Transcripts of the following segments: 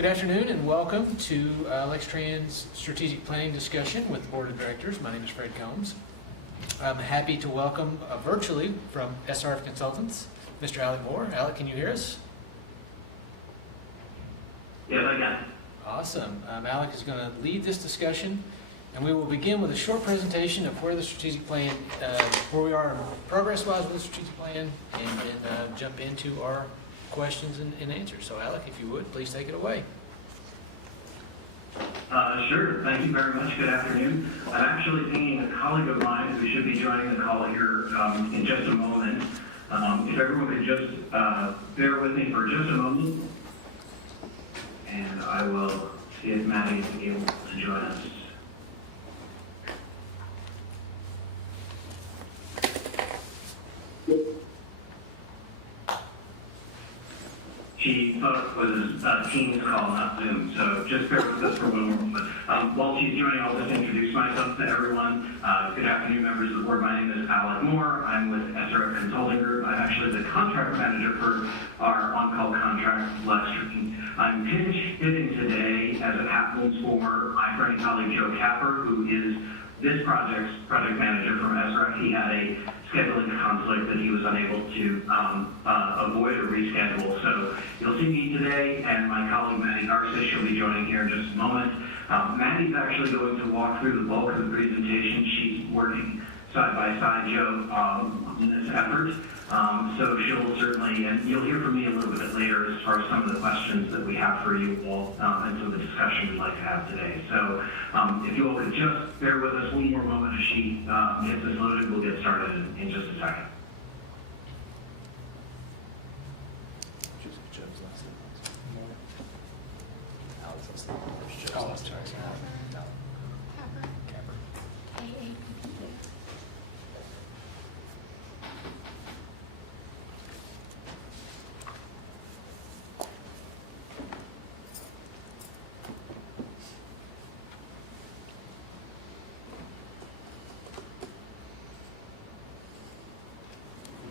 Good afternoon and welcome to Lextran's strategic planning discussion with the Board of Directors. My name is Fred Combs. I'm happy to welcome virtually from SRF Consultants, Mr. Alec Moore. Alec, can you hear us? Yes, I can. Awesome. Alec is going to lead this discussion, and we will begin with a short presentation of where the strategic plan, where we are progress-wise with the strategic plan, and then jump into our questions and answers. So Alec, if you would, please take it away. Sure. Thank you very much. Good afternoon. I'm actually pinging a colleague of mine who should be joining the call here in just a moment. If everyone could just bear with me for just a moment, and I will see if Maddie is able to join us. She thought it was a Teams call, not Zoom, so just bear with us for one moment. While she's joining, I'll just introduce myself to everyone. Good afternoon, members of the board. My name is Alec Moore. I'm with SRF Consulting Group. I'm actually the contract manager for our on-call contract, Lextran. I'm pitching today, as it happens, for my friend and colleague Joe Capper, who is this project's project manager from SRF. He had a scheduling conflict that he was unable to avoid or reschedule. So you'll see me today and my colleague Maddie Garces. She'll be joining here in just a moment. Maddie's actually going to walk through the bulk of the presentation. She's working side by side, Joe, in this effort. So she'll certainly, and you'll hear from me a little bit later as far as some of the questions that we have for you all and some of the discussion we'd like to have today. So if you all could just bear with us one more moment as she gets this loaded, we'll get started in just a second.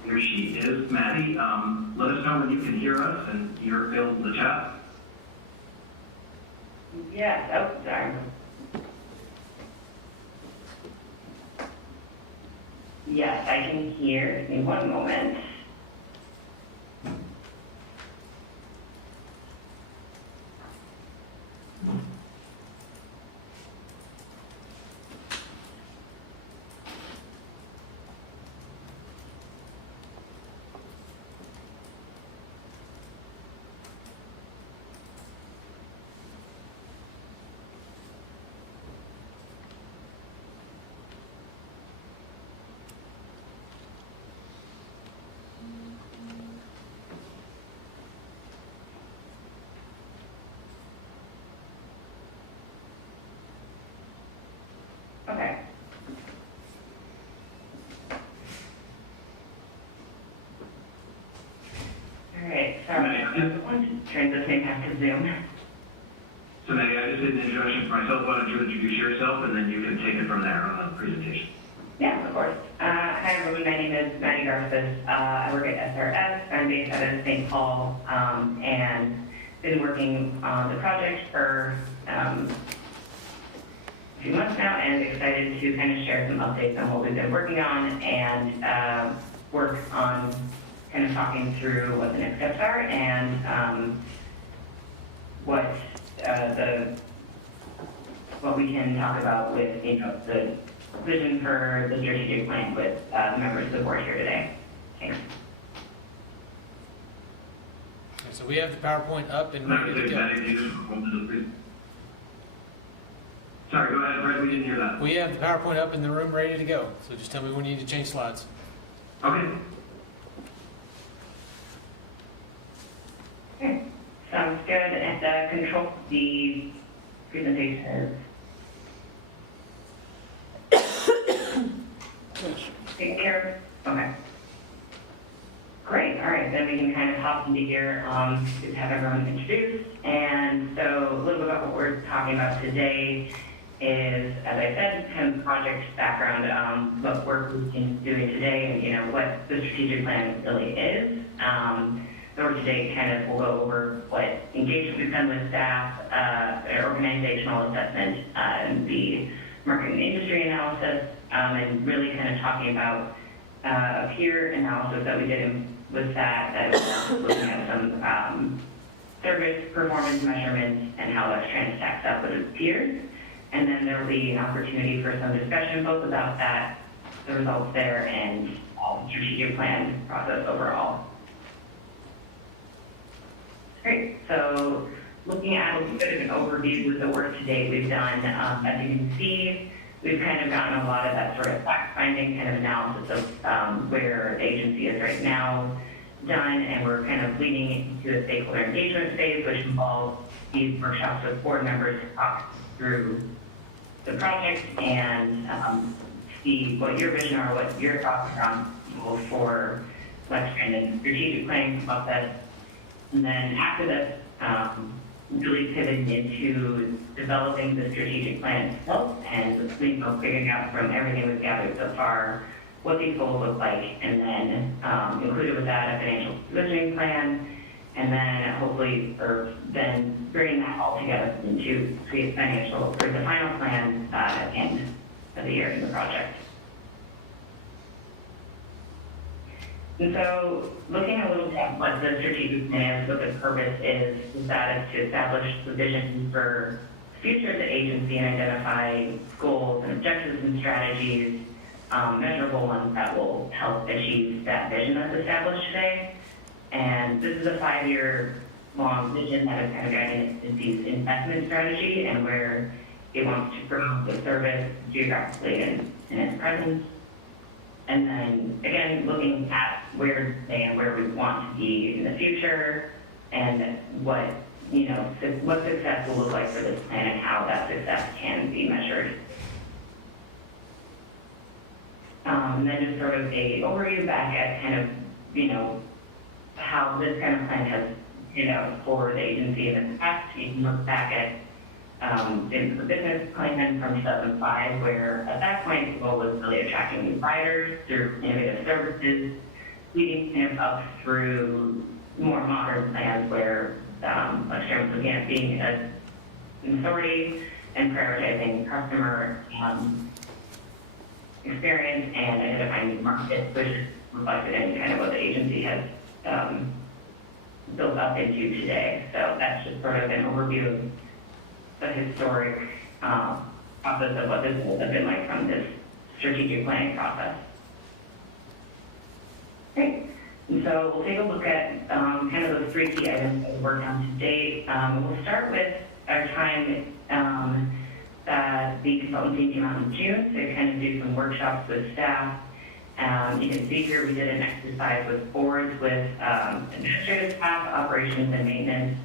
Here she is. Maddie, let us know when you can hear us and you're available to chat. Yes, oh, sorry. Yes, I can hear. Give me one moment. Okay. All right, sorry. Everyone transitioning back to Zoom. So Maddie, I just did an introduction for myself. Why don't you introduce yourself and then you can take it from there on the presentation. Yeah, of course. Hi everyone, my name is Maddie Garces. I work at SRF. I'm based out of St. Paul and been working on the project for a few months now and excited to kind of share some updates on what we've been working on and work on kind of talking through what the next steps are and what we can talk about with, you know, the vision for the strategic plan with the members of the board here today. Thanks. Okay, so we have the PowerPoint up and ready to go. Sorry, go ahead, Fred. We didn't hear that. We have the PowerPoint up in the room ready to go. So just tell me when you need to change slides. Okay. Okay, sounds good. And control the presentation. Taken care of? Okay. Great. All right. Then we can kind of hop into here, just have everyone introduced. And so a little bit about what we're talking about today is, as I said, kind of project background, what work we've been doing today and, you know, what the strategic plan really is. So today kind of we'll go over what engagement we've done with staff, organizational assessment, and the market and industry analysis, and really kind of talking about a peer analysis that we did with that was looking at some service performance measurements and how Lextran stacks up with its peers. And then there will be an opportunity for some discussion both about that, the results there, and strategic plan process overall. Great. So looking at a little bit of an overview with the work to date we've done, as you can see, we've kind of gotten a lot of that sort of fact-finding kind of analysis of where the agency is right now done, and we're kind of leading into a stakeholder engagement phase, which involves these workshops with board members to talk through the project and see what your vision are, what your thoughts are on for Lextran and strategic planning process. And then after this, really pivoting into developing the strategic plan itself and figuring out from everything we've gathered so far what these goals look like, and then included with that a financial positioning plan, and then hopefully, or then bringing that all together into create financial for the final plan at the end of the year in the project. And so, looking a little bit at what the strategic plan is, what the purpose is that is to establish the vision for the future of the agency and identify goals and objectives and strategies, measurable ones that will help achieve that vision that's established today. And this is a 5-year long vision that is kind of guiding the agency's investment strategy and where it wants to promote the service geographically and in its presence. And then, again, looking at where today and where we want to be in the future, and what, what success will look like for this plan and how that success can be measured. And then just sort of a overview back at kind of, how this kind of plan has, for the agency in the past. You can look back at the business plan from 2005, where at that point the goal was really attracting new riders through innovative services, leading kind of up through more modern plans where Lextran was looking at being an authority and prioritizing customer experience and identifying new markets, which is reflected in kind of what the agency has built up into today. So that's just sort of an overview of the historic process of what this will have been like from this strategic planning process. Great. And so we'll take a look at kind of those 3 key items that we worked on to date. We'll start with our time that the consultancy came out in June to kind of do some workshops with staff. You can see here we did an exercise with boards with administrative staff, operations, and maintenance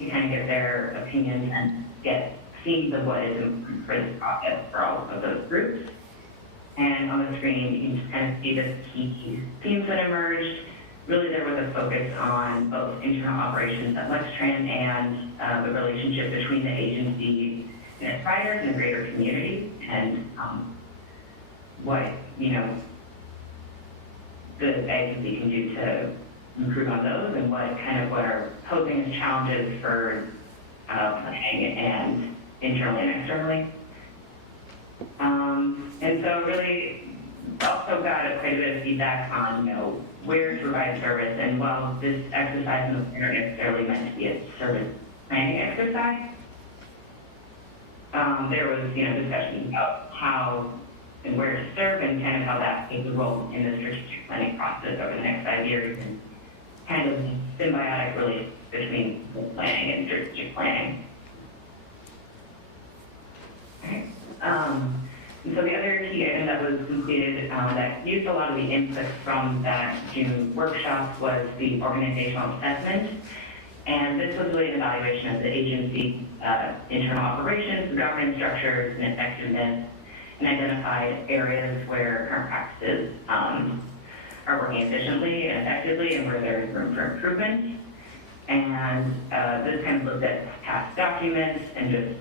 to kind of get their opinions and get themes of what is important for this process for all of those groups. And on the screen, you can just kind of see the key themes that emerged. Really, there was a focus on both internal operations at Lextran and the relationship between the agency and its riders and the greater community, and what, the agency can do to improve on those, and what are posing as challenges for planning and internally and externally. And so really also got quite a bit of feedback on, where to provide service. And while this exercise wasn't necessarily meant to be a service planning exercise, there was, discussion about how and where to serve and kind of how that plays a role in the strategic planning process over the next 5 years, and kind of symbiotic relationship between planning and strategic planning. Okay. And so the other key item that was completed that used a lot of the inputs from that June workshop was the organizational assessment. And this was really an evaluation of the agency's internal operations, governance structures, and effectiveness, and identified areas where current practices are working efficiently and effectively and where there is room for improvement. And this kind of looked at past documents and just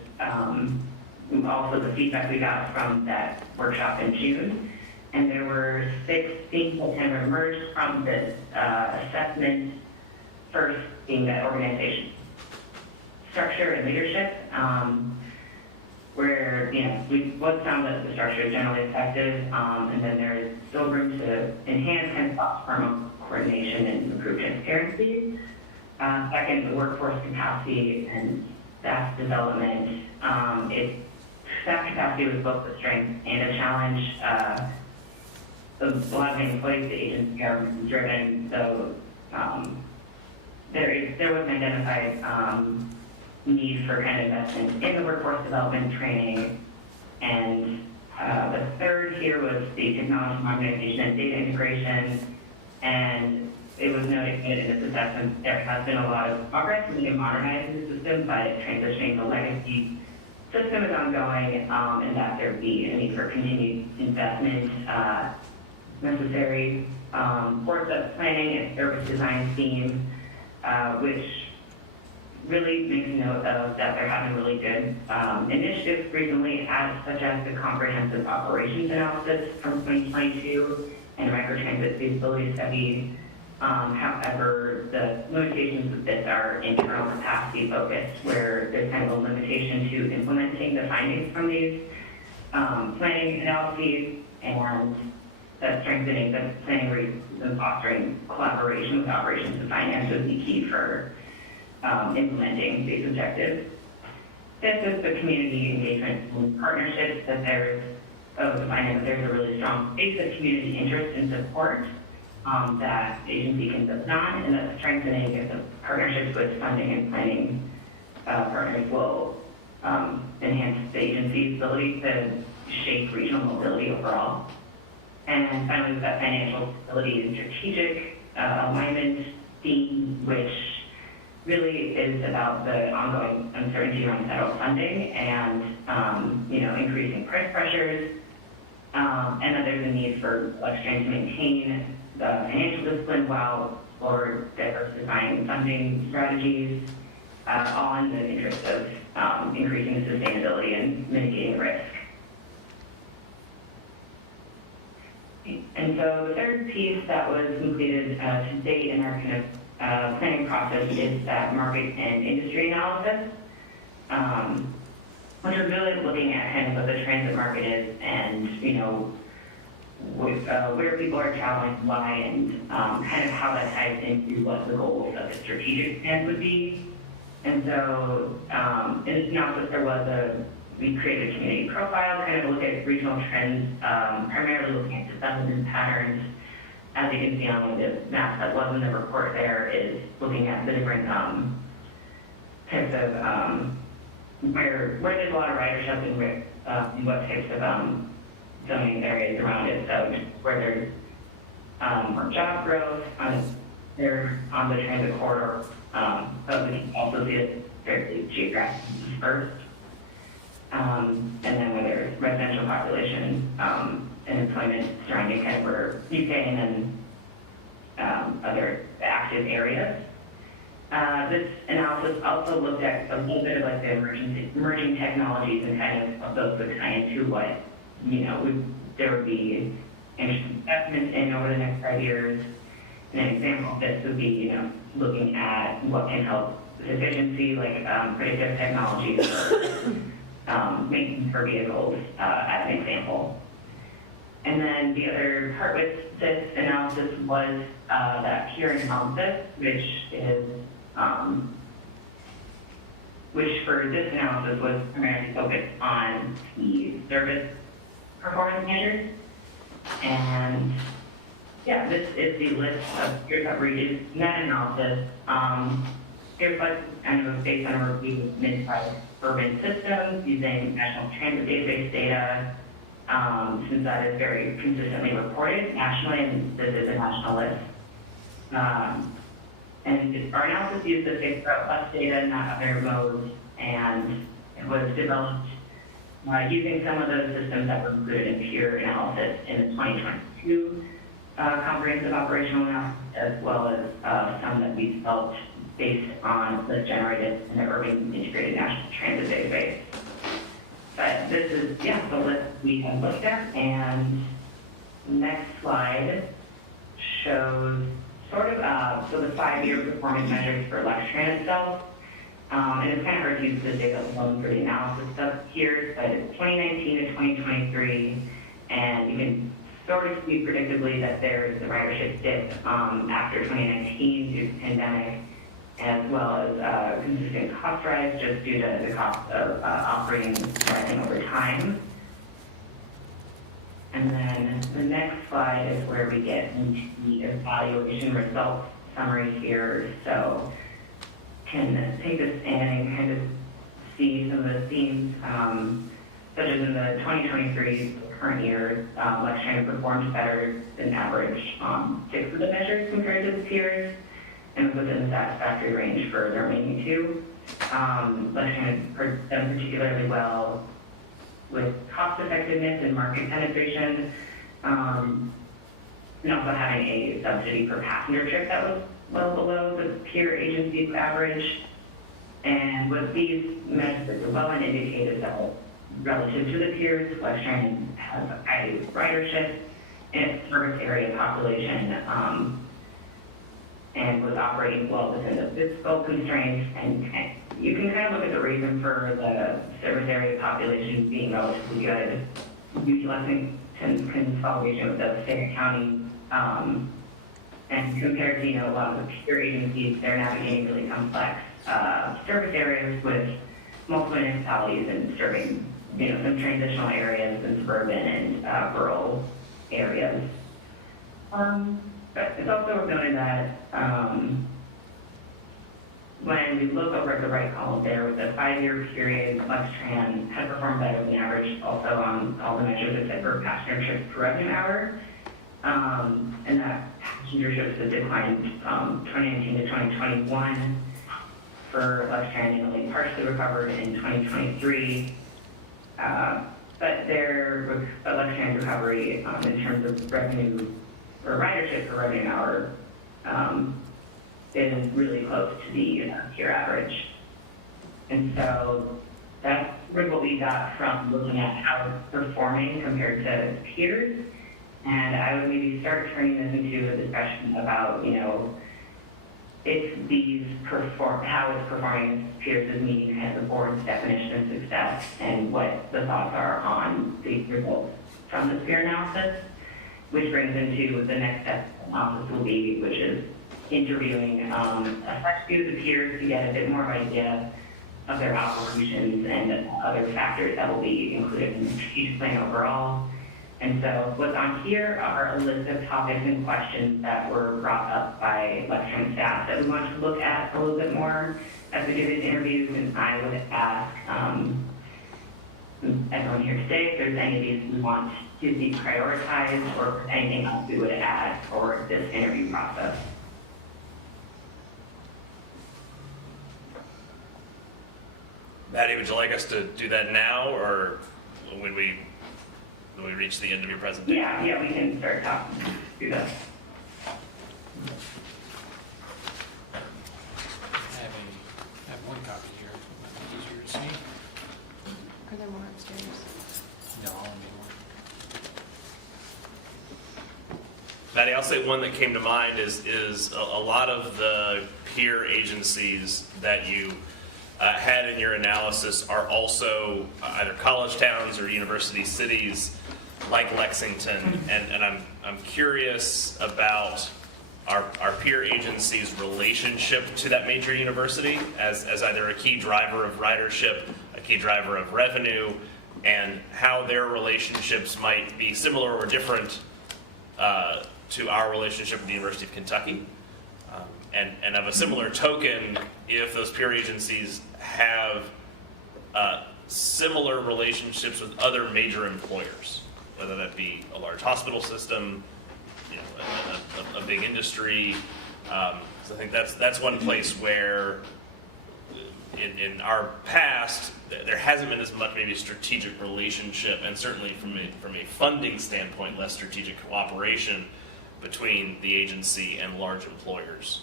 also the feedback we got from that workshop in June. And there were 6 themes that kind of emerged from this assessment. first being the organization structure and leadership, where, we both found that the structure is generally effective, and then there is still room to enhance kind of cross-firm coordination and improve transparency. Second, the workforce capacity and staff development. Staff capacity was both a strength and a challenge. A lot of the employees, the agency are driven, so there was an identified need for kind of investment in the workforce development training. And the third here was the technology modernization and data integration. And it was noted in this assessment there has been a lot of progress in modernizing the system, but transitioning the legacy system is ongoing, and that there be a need for continued investment necessary. Board planning and service design theme, which really makes note of that there have been really good initiatives recently, such as the comprehensive operations analysis from 2022 and microtransit feasibility study. However, the limitations of this are internal capacity focused, where there's kind of a limitation to implementing the findings from these planning analyses, and that strengthening the planning resources and fostering collaboration with operations and finance would be key for implementing these objectives. Fifth is the community engagement and partnerships, that there's a really strong base of community interest and support that the agency can build on, and that strengthening of the partnerships with funding and planning partners will enhance the agency's ability to shape regional mobility overall. And finally, that financial stability and strategic alignment theme, which really is about the ongoing uncertainty around federal funding and increasing price pressures, and that there's a need for Lextran to maintain the financial discipline while or diversifying funding strategies, all in the interest of increasing sustainability and mitigating risk. And so the third piece that was completed to date in our kind of planning process is that market and industry analysis, which is really looking at kind of what the transit market is and, where people are traveling, why, and kind of how that ties into what the goals of the strategic plan would be. And so in this analysis, we created a community profile, kind of look at regional trends, primarily looking at development patterns. As you can see on the map that was in the report there, is looking at the different types of where there's a lot of ridership and what types of zoning areas around it. So where there's more job growth on the transit corridor, but we can also see it fairly geographically dispersed. And then where there's residential population and employment surrounding kind of where UK and then other active areas. This analysis also looked at a little bit of like the emerging technologies and kind of those would tie into what, there would be interesting investments in over the next 5 years. And an example of this would be, looking at what can help efficiency, like predictive technologies or maintenance for vehicles, as an example. And then the other part with this analysis was that peer analysis, which for this analysis was primarily focused on the service performance measures. And yeah, this is the list of peer coverages in that analysis. Peer flex kind of based on a review of mid-sized urban systems using National Transit Database data, since that is very consistently reported nationally, and this is a national list. And our analysis used the fixed route bus data, not other modes, and it was developed using some of those systems that were included in peer analysis in the 2022 comprehensive operational analysis, as well as some that we developed based on lists generated in the Urban Integrated National Transit Database. But this is, the list we have looked at, and the next slide shows so the 5-year performance measures for Lextran itself. And it's kind of hard to use the data alone for the analysis stuff here, but it's 2019 to 2023, and you can sort of see predictably that there's a ridership dip after 2019 due to the pandemic, as well as consistent cost rise just due to the cost of operating rising over time. And then the next slide is where we get into the evaluation results summary here. So can take this in and kind of see some of the themes, such as in the 2023 current year, Lextran performed better than average 6 of the measures compared to the peers, and within the satisfactory range for the remaining 2. Lextran has done particularly well with cost effectiveness and market penetration, and also having a subsidy per passenger trip that was well below the peer agency's average. And with these measures, it's well indicated that relative to the peers, Lextran has a high ridership in its service area population, and was operating well within the fiscal constraints. And you can kind of look at the reason for the service area population being relatively good due to Lexington's consolidation with the state county, and compared to, a lot of the peer agencies, they're navigating really complex service areas with multiple municipalities and serving, some transitional areas in suburban and rural areas. But it's also worth noting that when we look over at the right column there, with the 5-year period, Lextran had performed better than average also on all the measures except for passenger trips per revenue hour. And that passenger trips has declined from 2019 to 2021 for Lextran, and only partially recovered in 2023. But Lextran's recovery in terms of revenue or ridership per revenue hour is really close to the peer average. And so that's really what we got from looking at how it's performing compared to peers. And I would maybe start turning this into a discussion about, how it's performing as peers is meeting kind of the board's definition of success, and what the thoughts are on the results from the peer analysis, which brings into the next step of analysis will be, which is interviewing a fresh view of the peers to get a bit more of an idea of their operations and other factors that will be included in the strategic plan overall. And so what's on here are a list of topics and questions that were brought up by Lextran staff that we want to look at a little bit more as we do these interviews. And I would ask everyone here today if there's any of these we want to see prioritized, or anything else we would add for this interview process. Maddie, would you like us to do that now, or when we reach the end of your presentation? Yeah, we can start talking through that. I have one copy here. It might be easier to see. Are there more upstairs? No, I'll need one. Maddie, I'll say one that came to mind is a lot of the peer agencies that you had in your analysis are also either college towns or university cities like Lexington, and I'm curious about our peer agency's relationship to that major university as either a key driver of ridership, a key driver of revenue, and how their relationships might be similar or different to our relationship with the University of Kentucky. And of a similar token, if those peer agencies have similar relationships with other major employers, whether that be a large hospital system, a big industry. So I think that's one place where in our past there hasn't been as much maybe strategic relationship, and certainly from a funding standpoint, less strategic cooperation between the agency and large employers.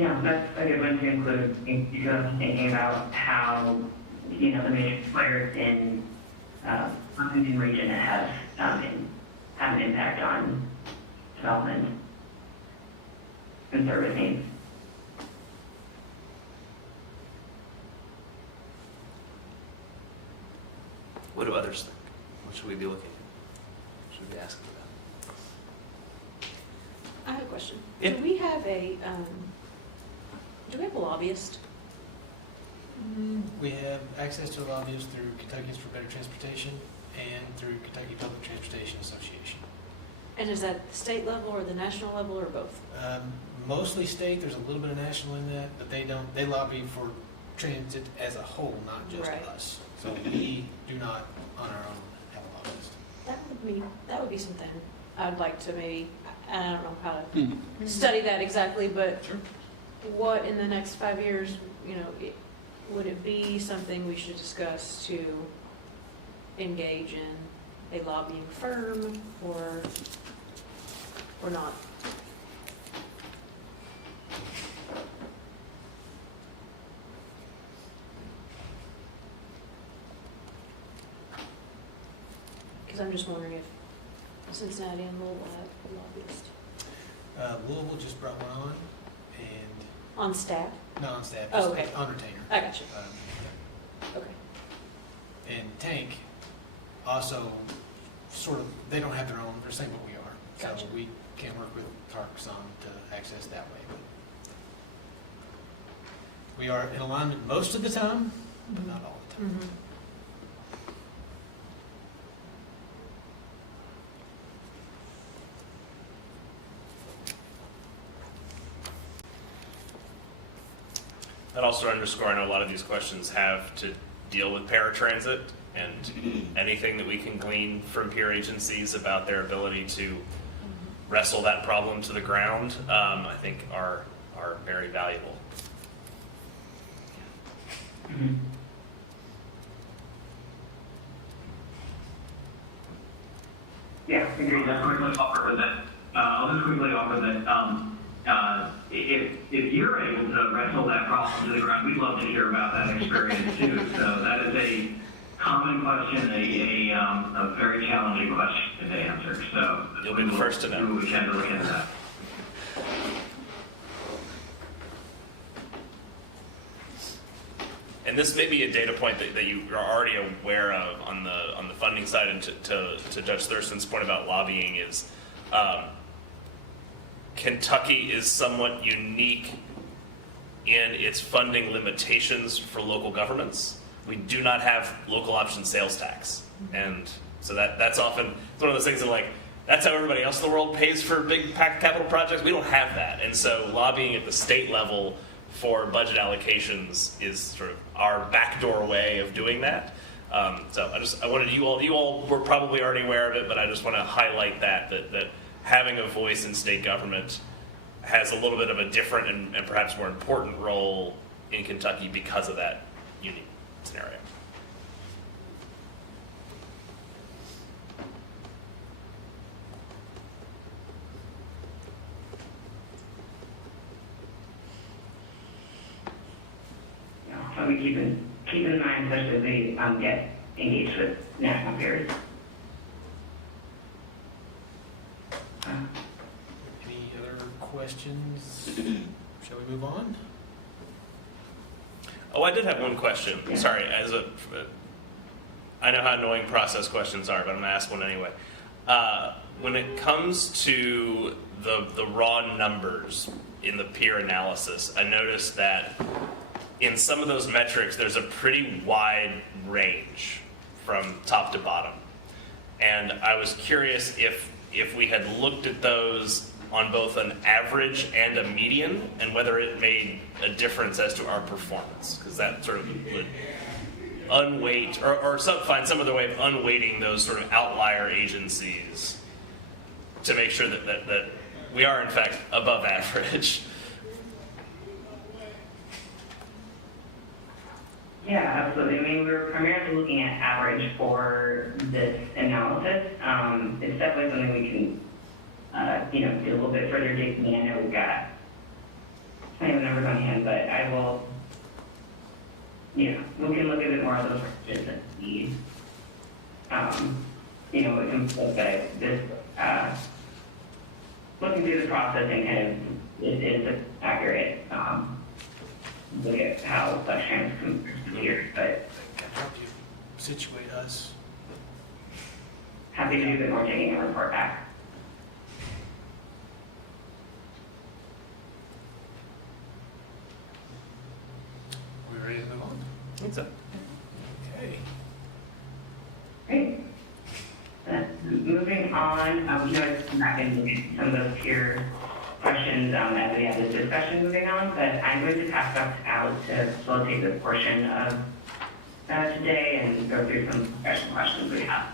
Yeah, that's a good one to include, because I was thinking about how, you know, the major players in Huntington region have an impact on development and service needs. What do others think? What should we be looking at? Should we be asking about? I have a question. Yeah. Do we have a lobbyist? We have access to lobbyists through Kentuckians for Better Transportation and through Kentucky Public Transportation Association. And is that the state level or the national level or both? Mostly state, there's a little bit of national in that, but they lobby for transit as a whole, not just Right. us. So we do not, on our own, have a lobbyist. That would be something I'd like to maybe, I don't know how to study that exactly, but Sure. what in the next 5 years, you know, would it be something we should discuss to engage in a lobbying firm or not? Because I'm just wondering if Cincinnati and Louisville have a lobbyist Louisville just brought one on, and on staff. not on staff, Oh, just okay. on retainer. I got you. Okay. And Tank also sort of, they don't have their own, they're saying what we are. Gotcha. So we can work with Tarkson to access that way. But we are in alignment most of the time, but not all the time. Mm-hmm. That also underscore, I know a lot of these questions have to deal with paratransit and anything that we can glean from peer agencies about their ability to wrestle that problem to the ground, I think are very valuable. Mm-hmm. Yeah, agreed. I'll just quickly offer that if you're able to wrestle that problem to the ground, we'd love to hear about that experience too. So that is a common question, a very challenging question to answer. So You'll be the first to know. We can to look into that. And this may be a data point that you are already aware of on the funding side, and to Judge Thurston's point about lobbying is Kentucky is somewhat unique in its funding limitations for local governments. We do not have local option sales tax, and so that's often it's one of those things that like that's how everybody else in the world pays for big capital projects. We don't have that, and so lobbying at the state level for budget allocations is sort of our backdoor way of doing that. So I wanted you all were probably already aware of it, but I just want to highlight that having a voice in state government has a little bit of a different and perhaps more important role in Kentucky because of that unique scenario. So we keep in mind, especially as we get engaged with national peers. Any other questions? Shall we move on? Oh, I did have one question. Yeah. Sorry, I know how annoying process questions are, but I'm going to ask one anyway. When it comes to the raw numbers in the peer analysis, I noticed that in some of those metrics, there's a pretty wide range from top to bottom. And I was curious if we had looked at those on both an average and a median, and whether it made a difference as to our performance, because that sort of would unweight, or find some other way of unweighting those sort of outlier agencies to make sure that we are in fact above average. Yeah, absolutely. I mean, we're primarily looking at average for this analysis. It's definitely something we can, do a little bit further digging in. I know we've got I have numbers on hand, but I will, we can look a bit more at those questions and see, what comes up, but this, looking through the process and kind of is accurate, look at how Lextran compares to here, but Can help you situate us. happy to do a bit more digging and report back. We ready to move on? I think so. Okay. Great. Moving on, we know come back and look at some of those peer questions as we have this discussion moving on, but I'm going to pass back to Alex to facilitate this portion of today and go through some discussion questions we have.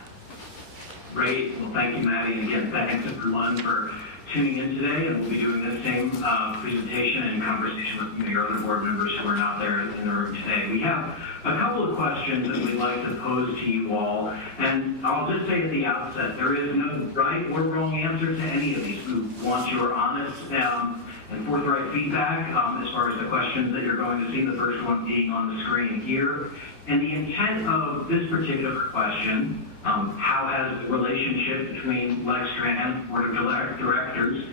Great. Well, thank you, Maddie. And again, thanks everyone for tuning in today. And we'll be doing the same presentation and conversation with some of your other board members who are not there in the room today. We have a couple of questions that we'd like to pose to you all. And I'll just say at the outset, there is no right or wrong answer to any of these. We want your honest and forthright feedback as far as the questions that you're going to see, the first one being on the screen here. And the intent of this particular question, how has the relationship between Lextran Board of Directors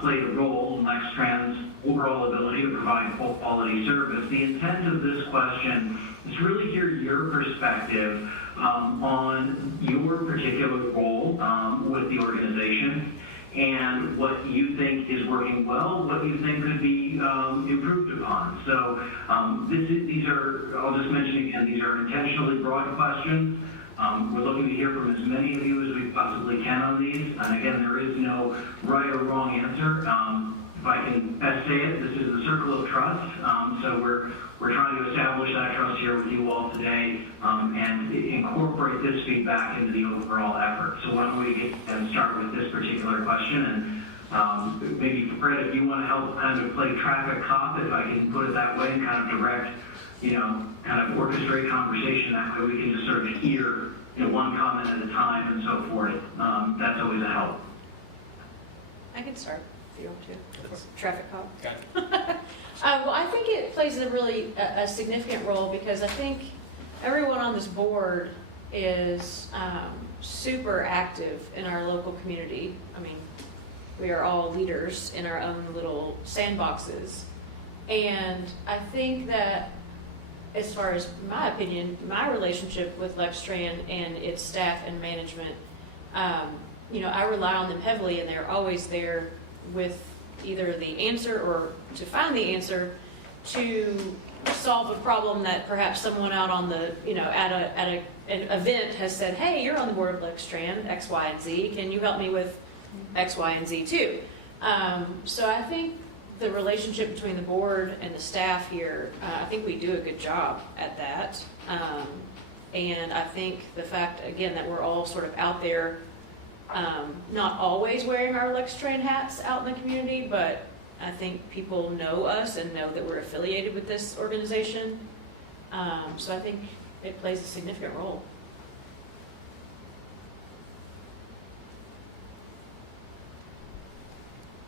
played a role in Lextran's overall ability to provide full quality service? The intent of this question is really hear your perspective on your particular role with the organization and what you think is working well, what you think could be improved upon. So these are, I'll just mention again, these are intentionally broad questions. We're looking to hear from as many of you as we possibly can on these. And again, there is no right or wrong answer. If I can best say it, this is the circle of trust. So we're trying to establish that trust here with you all today and incorporate this feedback into the overall effort. So why don't we get and start with this particular question, and maybe Fred, if you want to help kind of play traffic cop, if I can put it that way, and kind of direct, kind of orchestrate conversation that way we can just sort of hear, one comment at a time and so forth. That's always a help. I can start if you want to. Traffic cop. Okay. Well, I think it plays a really a significant role because I think everyone on this board is super active in our local community. I mean, we are all leaders in our own little sandboxes. And I think that as far as my opinion, my relationship with Lextran and its staff and management, I rely on them heavily, and they're always there with either the answer or to find the answer to solve a problem that perhaps someone out on the, at an event has said, hey, you're on the board of Lextran, X, Y, and Z. Can you help me with X, Y, and Z too? So I think the relationship between the board and the staff here, I think we do a good job at that. And I think the fact, again, that we're all sort of out there, not always wearing our Lextran hats out in the community, but I think people know us and know that we're affiliated with this organization. So I think it plays a significant role.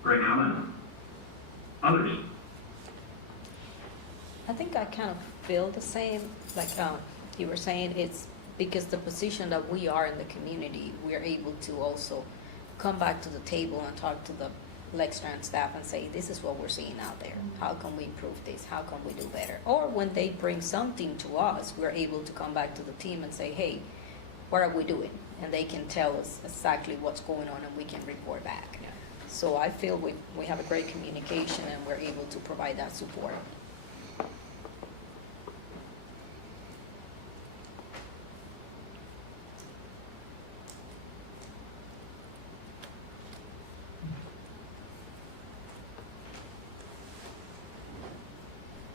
Great comment. Others? I think I kind of feel the same, like you were saying, it's because the position that we are in the community, we're able to also come back to the table and talk to the Lextran staff and say, this is what we're seeing out there. How can we improve this? How can we do better? Or when they bring something to us, we're able to come back to the team and say, hey, what are we doing? And they can tell us exactly what's going on and we can report back. Yeah. So I feel we have a great communication and we're able to provide that support.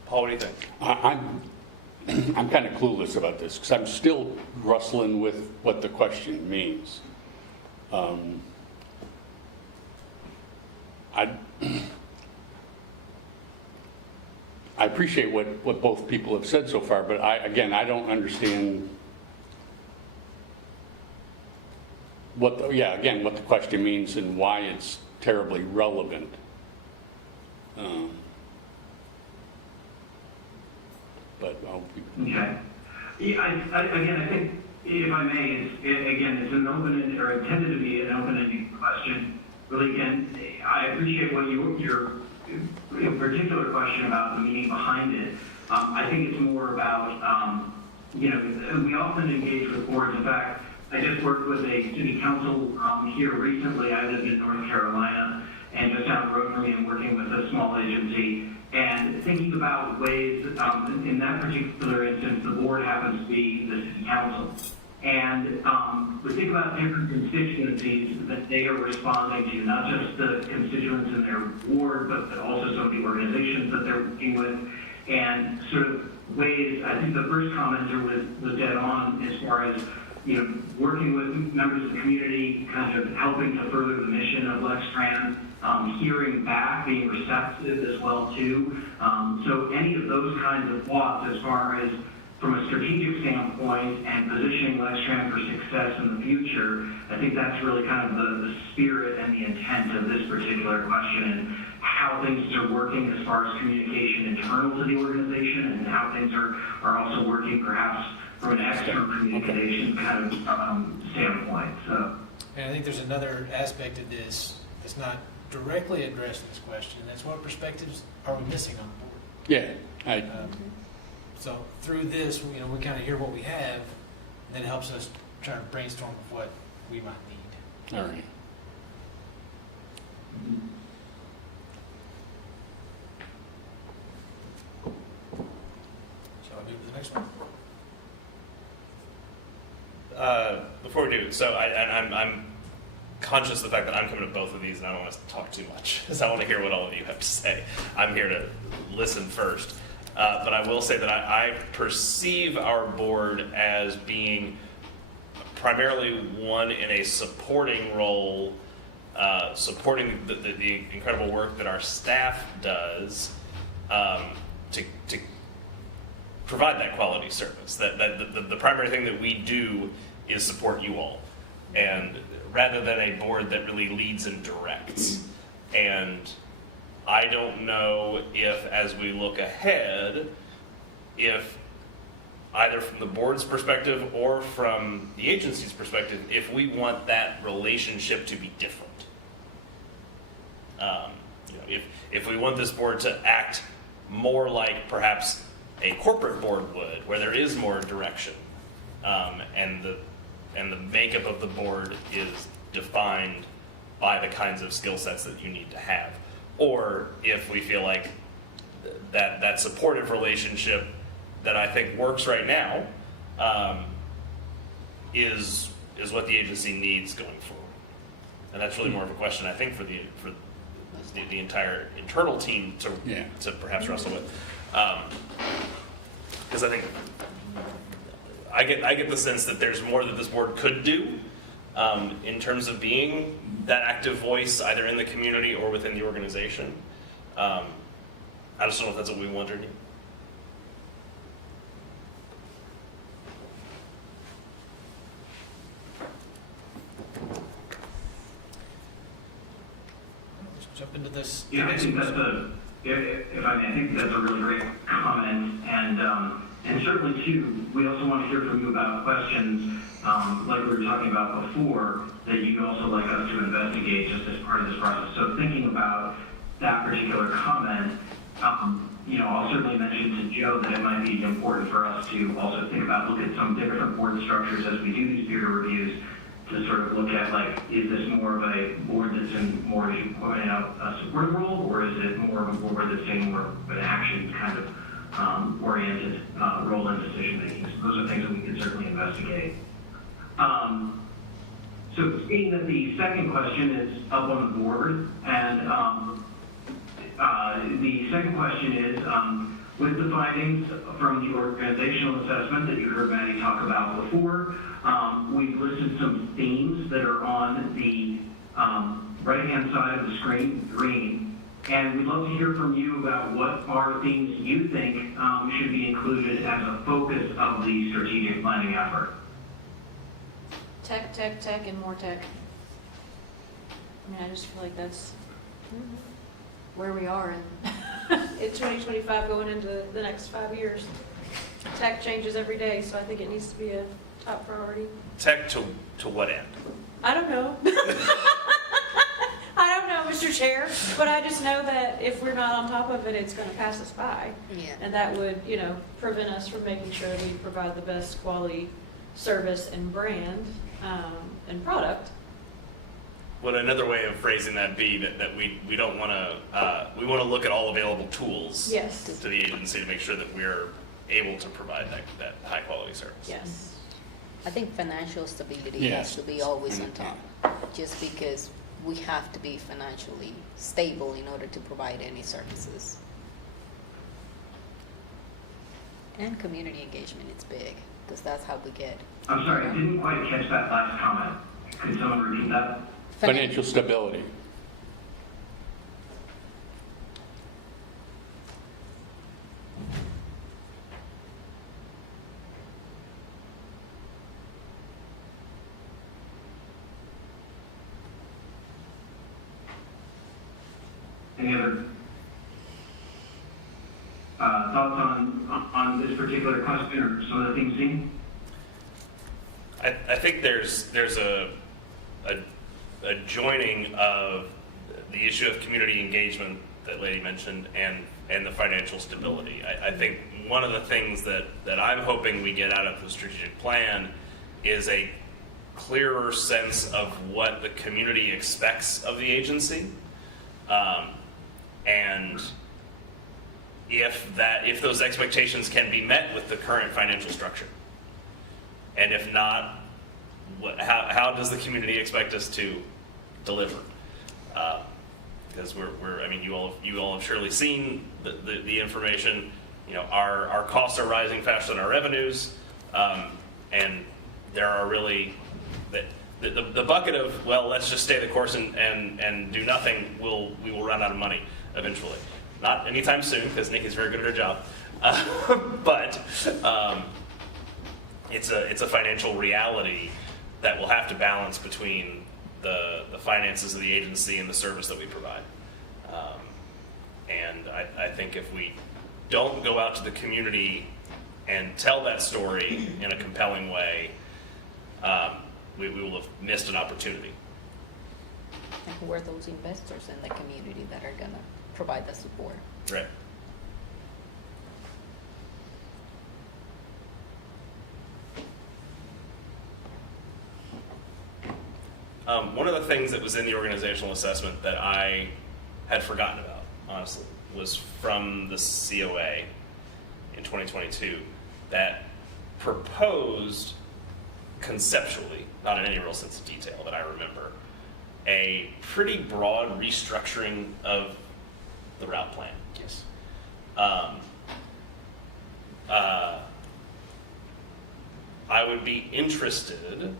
Paul, what do you think? I'm kind of clueless about this because I'm still wrestling with what the question means. I appreciate what both people have said so far, but I don't understand what the question means and why it's terribly relevant. know. Okay. Yeah, again, I think, if I may, it's an open, or intended to be an open-ended question. Really, again, I appreciate what your in particular question about the meaning behind it. I think it's more about, we often engage with boards. In fact, I just worked with a city council here recently. I live in North Carolina, and just down the road from me, I'm working with a small agency, and thinking about ways, in that particular instance, the board happens to be the city council. And we think about different constituencies that they are responding to, not just the constituents in their ward, but also some of the organizations that they're working with, and sort of ways. I think the first commenter was dead on as far as, working with members of the community, kind of helping to further the mission of Lextran, hearing back, being receptive as well too. So any of those kinds of thoughts as far as from a strategic standpoint and positioning Lextran for success in the future, I think that's really kind of the spirit and the intent of this particular question, and how things are working as far as communication internal to the organization, and how things are also working perhaps from an external communication kind of standpoint. So, And I think there's another aspect of this that's not directly addressed in this question, and that's what perspectives are we missing on the board? Yeah, So through this, we kind of hear what we have, and then it helps us try to brainstorm of what we might need. all right. Shall I move to the next one? Before we do, so I'm conscious of the fact that I'm coming to both of these and I don't want to talk too much because I want to hear what all of you have to say. I'm here to listen first. But I will say that I perceive our board as being primarily one in a supporting role, supporting the incredible work that our staff does to provide that quality service. That the primary thing that we do is support you all, and rather than a board that really leads and directs. And I don't know if, as we look ahead, if either from the board's perspective or from the agency's perspective, if we want that relationship to be different. If we want this board to act more like perhaps a corporate board would, where there is more direction, and the makeup of the board is defined by the kinds of skill sets that you need to have. Or if we feel like that supportive relationship that I think works right now is what the agency needs going forward. And that's really more of a question, I think, for the entire internal team to perhaps wrestle with. Because I think I get the sense that there's more that this board could do in terms of being that active voice either in the community or within the organization. I just don't know if that's what we want or need. Let's jump into this. yeah, I think that's if I may, I think that's a really great comment, and certainly too, we also want to hear from you about questions like we were talking about before that you'd also like us to investigate just as part of this process. So thinking about that particular comment, I'll certainly mention to Joe that it might be important for us to also think about, look at some different board structures as we do these peer reviews, to sort of look at, like, is this more of a board that's in more, as you pointed out, a supportive role, or is it more of a board that's taking more of an action kind of oriented role in decision making? So those are things that we can certainly investigate. So seeing that the second question is up on the board, and the second question is, with the findings from the organizational assessment that you heard Maddie talk about before, we've listed some themes that are on the right-hand side of the screen, green, and we'd love to hear from you about what are themes you think should be included as a focus of the strategic planning effort. Tech, tech, tech, and more tech. I mean, I just feel like that's where we are in 2025 going into the next 5 years. Tech changes every day, so I think it needs to be a top priority. Tech to what end? I don't know. I don't know, Mr. Chair, but I just know that if we're not on top of it, it's going to pass us by. Yeah. And that would, prevent us from making sure we provide the best quality service and brand and product. Would another way of phrasing that be that we don't want to, we want to look at all available tools Yes. to the agency to make sure that we're able to provide that high quality service. Yes. I think financial stability Yes. has to be always on top, just because we have to be financially stable in order to provide any services. And community engagement, it's big, because that's how we get. I'm sorry, I didn't quite catch that last comment. Could someone repeat that? Financial stability. Any other thoughts on this particular question or some of the things seen? I think there's a joining of the issue of community engagement that Lady mentioned and the financial stability. I think one of the things that I'm hoping we get out of the strategic plan is a clearer sense of what the community expects of the agency. And if those expectations can be met with the current financial structure, and if not, how does the community expect us to deliver? Because you all have surely seen the information. Our costs are rising faster than our revenues, and there are really the bucket of, well, let's just stay the course and do nothing. We will run out of money eventually. Not anytime soon, because Nikki's very good at her job, but it's a financial reality that will have to balance between the finances of the agency and the service that we provide. And I think if we don't go out to the community and tell that story in a compelling way, we will have missed an opportunity. And who are those investors in the community that are going to provide the support? Right. One of the things that was in the organizational assessment that I had forgotten about, honestly, was from the COA in 2022 that proposed conceptually, not in any real sense of detail that I remember, a pretty broad restructuring of the route plan. Yes. I would be interested,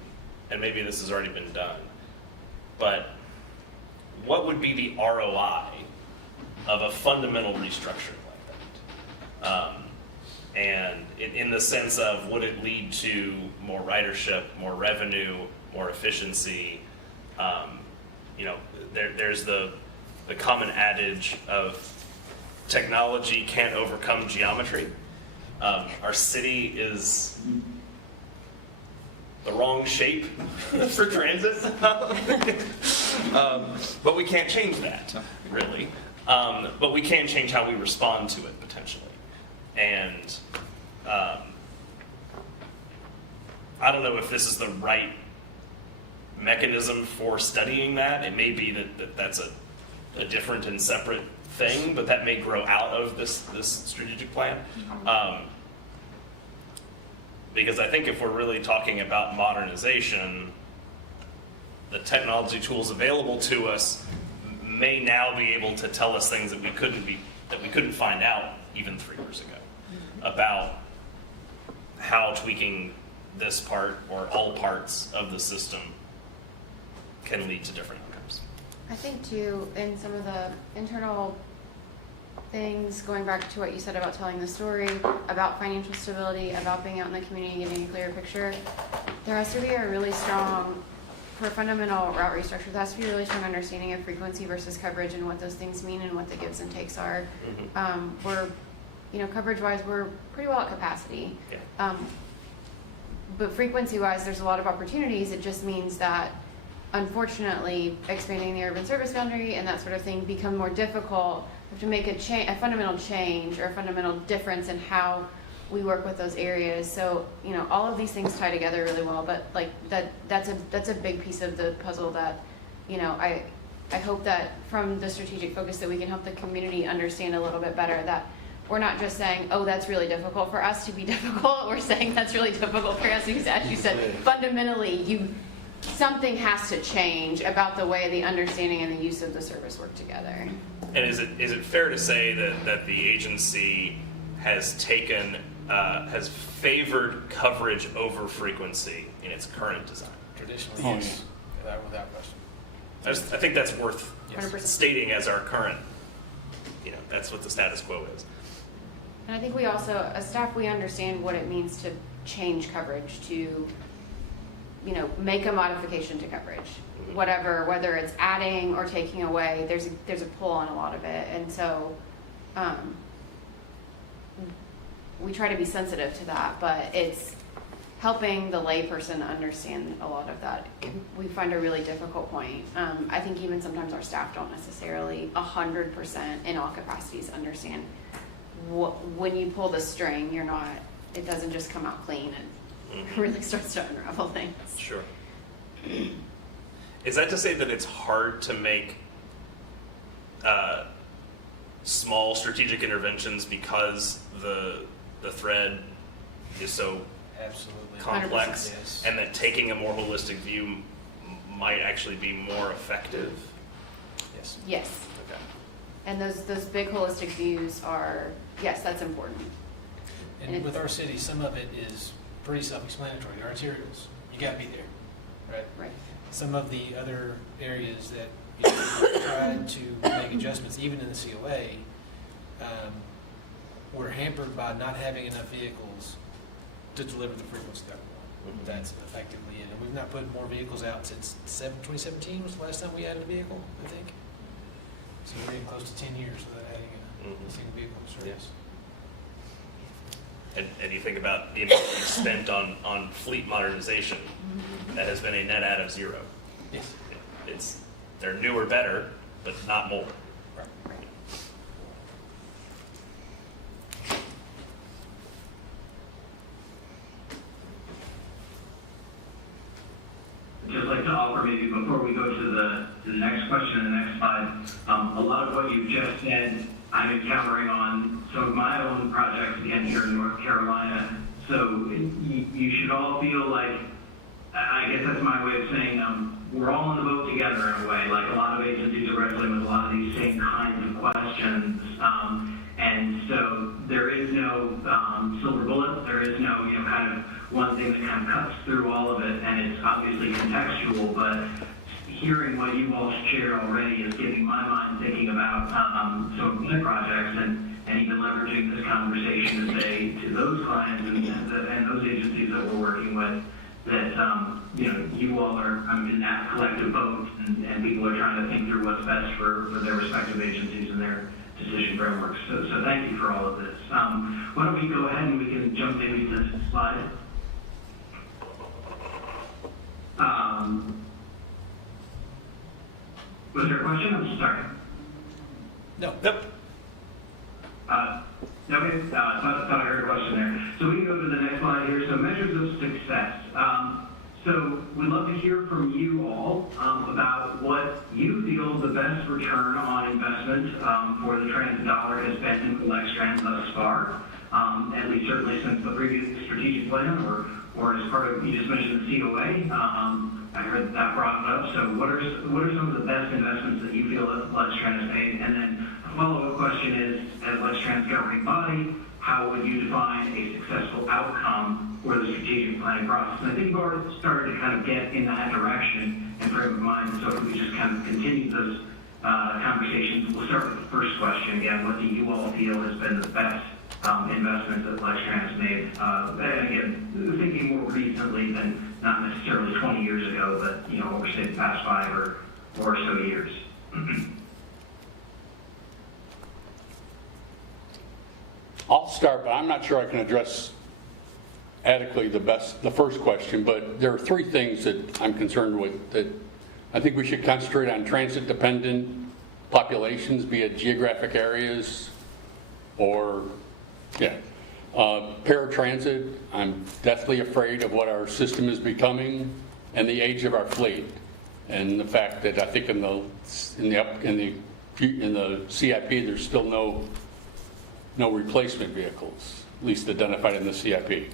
and maybe this has already been done, but what would be the ROI of a fundamental restructuring like that? And in the sense of, would it lead to more ridership, more revenue, more efficiency? There's the common adage of technology can't overcome geometry. Our city is the wrong shape for transit, but we can't change that, really. But we can change how we respond to it, potentially. And I don't know if this is the right mechanism for studying that. It may be that's a different and separate thing, but that may grow out of this strategic plan. Because I think if we're really talking about modernization, the technology tools available to us may now be able to tell us things that we couldn't find out even 3 years ago about how tweaking this part or all parts of the system can lead to different outcomes. I think too, in some of the internal things, going back to what you said about telling the story, about financial stability, about being out in the community and getting a clearer picture, there has to be a really strong, for fundamental route restructure, there has to be a really strong understanding of frequency versus coverage and what those things mean and what the gives and takes are. We're coverage-wise, we're pretty well at capacity. Yeah. But frequency-wise, there's a lot of opportunities. It just means that, unfortunately, expanding the urban service boundary and that sort of thing become more difficult. We have to make a fundamental change or a fundamental difference in how we work with those areas. So, all of these things tie together really well, but like that's a big piece of the puzzle that, I hope that from the strategic focus that we can help the community understand a little bit better that we're not just saying, oh, that's really difficult for us to be difficult. We're saying that's really difficult for us because, as you said, fundamentally, something has to change about the way the understanding and the use of the service work together. And is it fair to say that the agency has favored coverage over frequency in its current design? Traditionally, Oh, yes, without question. I think that's worth Yes. 100%. stating as our current, that's what the status quo is. And I think we also, as staff, we understand what it means to change coverage, to, make a modification to coverage. Whether it's adding or taking away, there's a pull on a lot of it. And so we try to be sensitive to that, but it's helping the layperson understand a lot of that. We find a really difficult point. I think even sometimes our staff don't necessarily 100% in all capacities understand when you pull the string, it doesn't just come out clean and it really starts to unravel things. Sure. Is that to say that it's hard to make small strategic interventions because the thread is so Absolutely. complex, 100%. Yes. and that taking a more holistic view might actually be more effective? Yes. Yes. Okay. And those big holistic views are, yes, that's important. And with our city, some of it is pretty self-explanatory. The arterials, you got to be there, right? Right. Some of the other areas that we tried to make adjustments, even in the COA, we're hampered by not having enough vehicles to deliver the frequency that we want. That's effectively it. And we've not put more vehicles out since 2017 was the last time we added a vehicle, I think. So we're getting close to 10 years without adding a single vehicle in service. And you think about the amount we spent on fleet modernization, that has been a net add of 0. Yes. They're newer, better, but not more. Right. I'd just like to offer, maybe before we go to the next question and the next slide, a lot of what you've just said, I'm encountering on some of my own projects, again, here in North Carolina. So you should all feel like, I guess that's my way of saying, we're all in the boat together in a way. Like a lot of agencies are wrestling with a lot of these same kinds of questions. And so there is no silver bullet. There is no, kind of one thing that kind of cuts through all of it. And it's obviously contextual, but hearing what you all shared already is getting my mind thinking about some of my projects and even leveraging this conversation to say to those clients and those agencies that we're working with that, you all are in that collective boat and people are trying to think through what's best for their respective agencies and their decision frameworks. So thank you for all of this. Why don't we go ahead and we can jump maybe to the slide. Was there a question? I'm sorry. No. Nope. Okay, thought I heard a question there. So we can go to the next slide here. So measures of success. So we'd love to hear from you all about what you feel the best return on investment for the transit dollar has been in Lextran thus far, at least certainly since the previous strategic plan or as part of, you just mentioned the COA. I heard that brought up. So what are some of the best investments that you feel that Lextran has made? And then a follow-up question is, as Lextran's governing body, how would you define a successful outcome for the strategic planning process? And I think you've already started to kind of get in that direction and frame of mind. So if we just kind of continue those conversations, we'll start with the first question again. What do you all feel has been the best investments that Lextran has made? And again, thinking more recently than not necessarily 20 years ago, but over say the past 5 or so years. I'll start, but I'm not sure I can address adequately the first question, but there are three things that I'm concerned with that I think we should concentrate on: transit-dependent populations, be it geographic areas or, paratransit. I'm deathly afraid of what our system is becoming and the age of our fleet, and the fact that I think in the CIP there's still no replacement vehicles, at least identified in the CIP.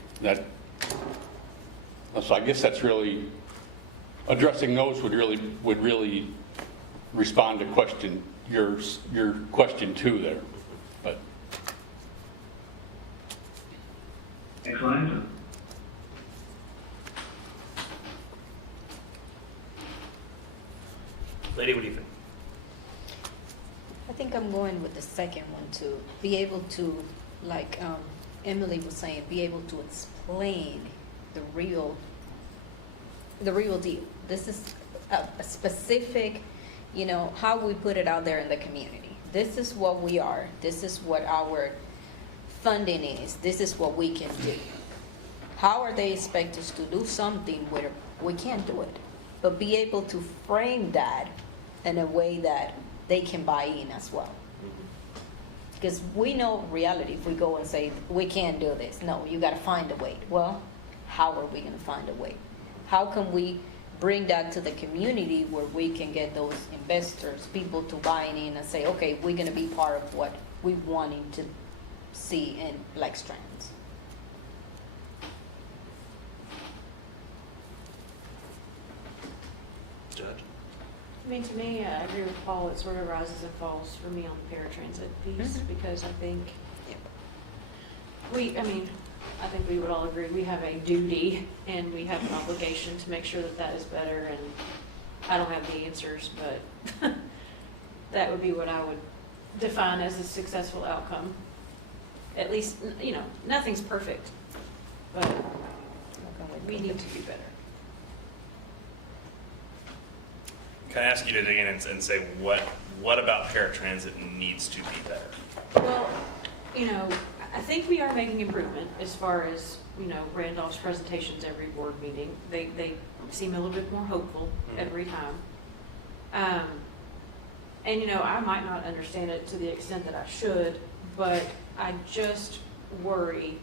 So I guess that's really, addressing those would really respond to your question two there. But Excellent answer. Lady, what do you think? I think I'm going with the second one, to be able to, like Emily was saying, be able to explain the real deal. This is a specific, how we put it out there in the community. This is what we are. This is what our funding is. This is what we can do. How are they expect us to do something where we can't do it? But be able to frame that in a way that they can buy in as well. Because we know reality. If we go and say, we can't do this, no, you got to find a way. Well, how are we going to find a way? How can we bring that to the community where we can get those investors, people to buy in and say, okay, we're going to be part of what we wanting to see in Lextran. Judge? I mean, to me, I agree with Paul, it sort of rises and falls for me on the paratransit piece, because I think I think we would all agree, we have a duty and we have an obligation to make sure that that is better, and I don't have the answers, but that would be what I would define as a successful outcome. At least, nothing's perfect, but we need to do better. Can I ask you to dig in and say what about paratransit needs to be better? Well, I think we are making improvement as far as, Randolph's presentations every board meeting. They seem a little bit more hopeful every time. And, I might not understand it to the extent that I should, but I just worry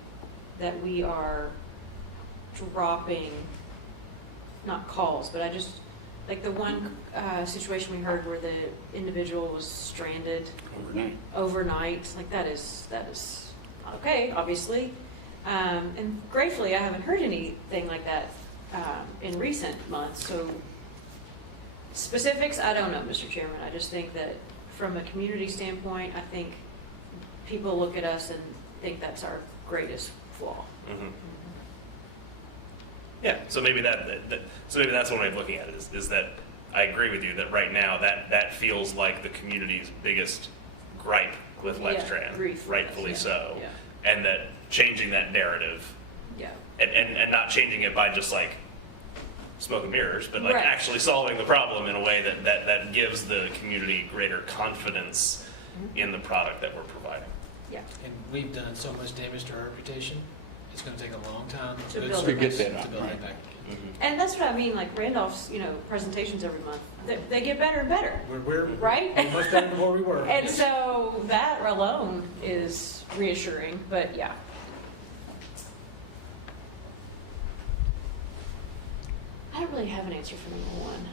that we are dropping, not calls, but like the one situation we heard where the individual was stranded overnight, like that is not okay, obviously. And gratefully, I haven't heard anything like that in recent months. So specifics, I don't know, Mr. Chairman. I just think that from a community standpoint, I think people look at us and think that's our greatest flaw. Mm-hmm. Yeah, so maybe that's one way of looking at it, is that I agree with you that right now that feels like the community's biggest gripe with Lextran, rightfully so, and that changing that narrative, and not changing it by just like smoke and mirrors, but like actually solving the problem in a way that gives the community greater confidence in the product that we're providing. Yeah. And we've done so much damage to our reputation. It's going to take a long time To good build service it back. to build it back. And that's what I mean, like Randolph's, presentations every month, they get better and better. We're Right? much better than where we were. And Yes. so that alone is reassuring, but yeah. I don't really have an answer for number one.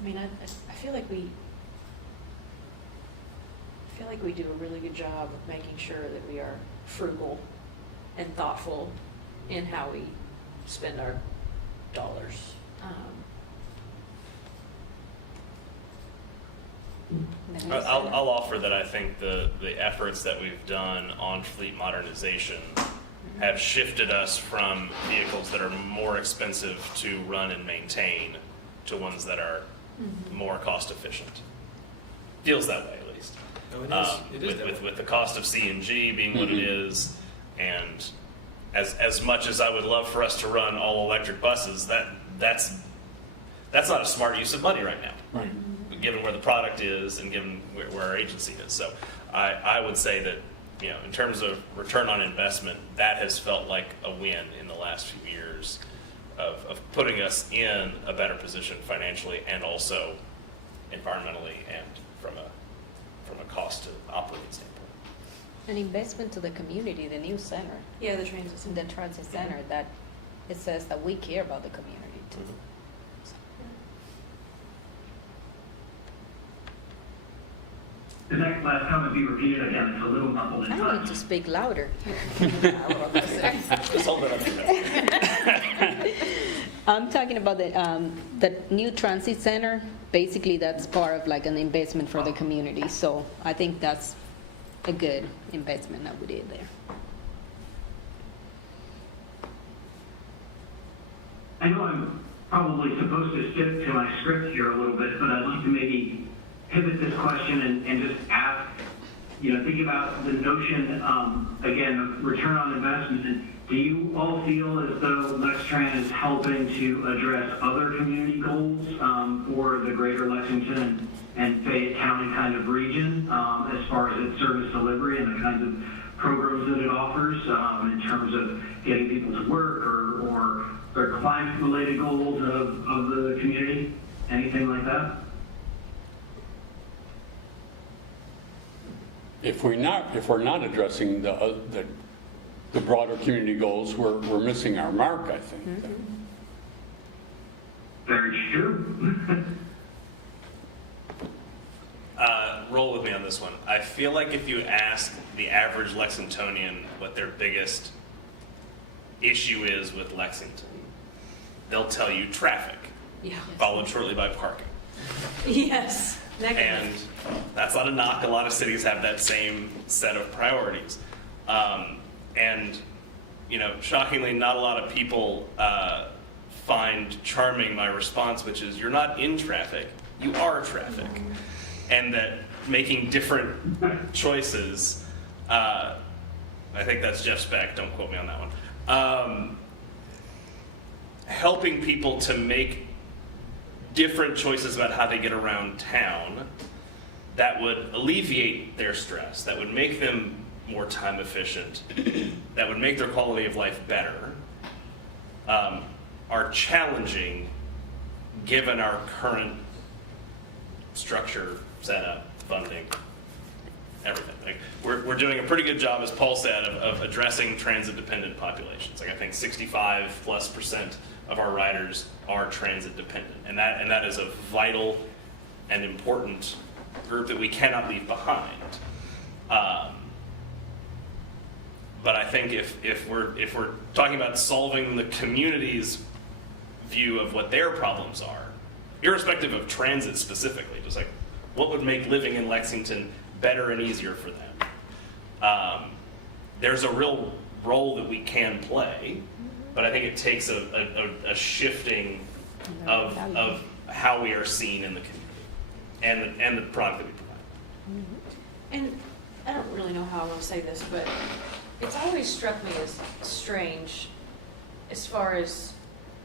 I mean, I feel like we do a really good job of making sure that we are frugal and thoughtful in how we spend our dollars. I'll offer that I think the efforts that we've done on fleet modernization have shifted us from vehicles that are more expensive to run and maintain to ones that are more cost efficient. Feels that way, at least. Oh, it is that way. With the cost of CNG being what it is, and as much as I would love for us to run all electric buses, that's not a smart use of money right now. Right. Given where the product is and given where our agency is. So I would say that in terms of return on investment, that has felt like a win in the last few years of putting us in a better position financially and also environmentally and from a cost to operating standpoint. An investment to the community, the new center, Yeah, the transit center. the transit center, that it says that we care about the community too. Could that last comment be repeated again? It's a little muffled in I time. need to speak louder. Just hold it up. I'm talking about the new transit center. Basically, that's part of like an investment for the community. So I think that's a good investment that we did there. I know I'm probably supposed to stick to my script here a little bit, but I'd like to maybe pivot this question and just ask, think about the notion, again, of return on investment. And do you all feel as though Lextran is helping to address other community goals for the greater Lexington and Fayette County kind of region as far as its service delivery and the kinds of programs that it offers in terms of getting people to work or climate-related goals of the community? Anything like that? If we're not addressing the broader community goals, we're missing our mark, I think. Mm-hmm. Very true. Roll with me on this one. I feel like if you ask the average Lexingtonian what their biggest issue is with Lexington, they'll tell you traffic, Yeah. followed shortly by parking. Yes. And that's not a knock. A lot of cities have that same set of priorities. And, shockingly, not a lot of people find charming my response, which is, you're not in traffic, you are traffic. And that making different choices, I think that's Jeff Speck, don't quote me on that one, helping people to make different choices about how they get around town that would alleviate their stress, that would make them more time efficient, that would make their quality of life better, are challenging given our current structure, setup, funding, everything. Like we're doing a pretty good job, as Paul said, of addressing transit-dependent populations. Like I think 65+% of our riders are transit-dependent, and that is a vital and important group that we cannot leave behind. But I think if we're talking about solving the community's view of what their problems are, irrespective of transit specifically, just like what would make living in Lexington better and easier for them, there's a real role that we can play, but I think it takes a shifting of how we are seen in the community and the product that we provide. And I don't really know how I want to say this, but it's always struck me as strange as far as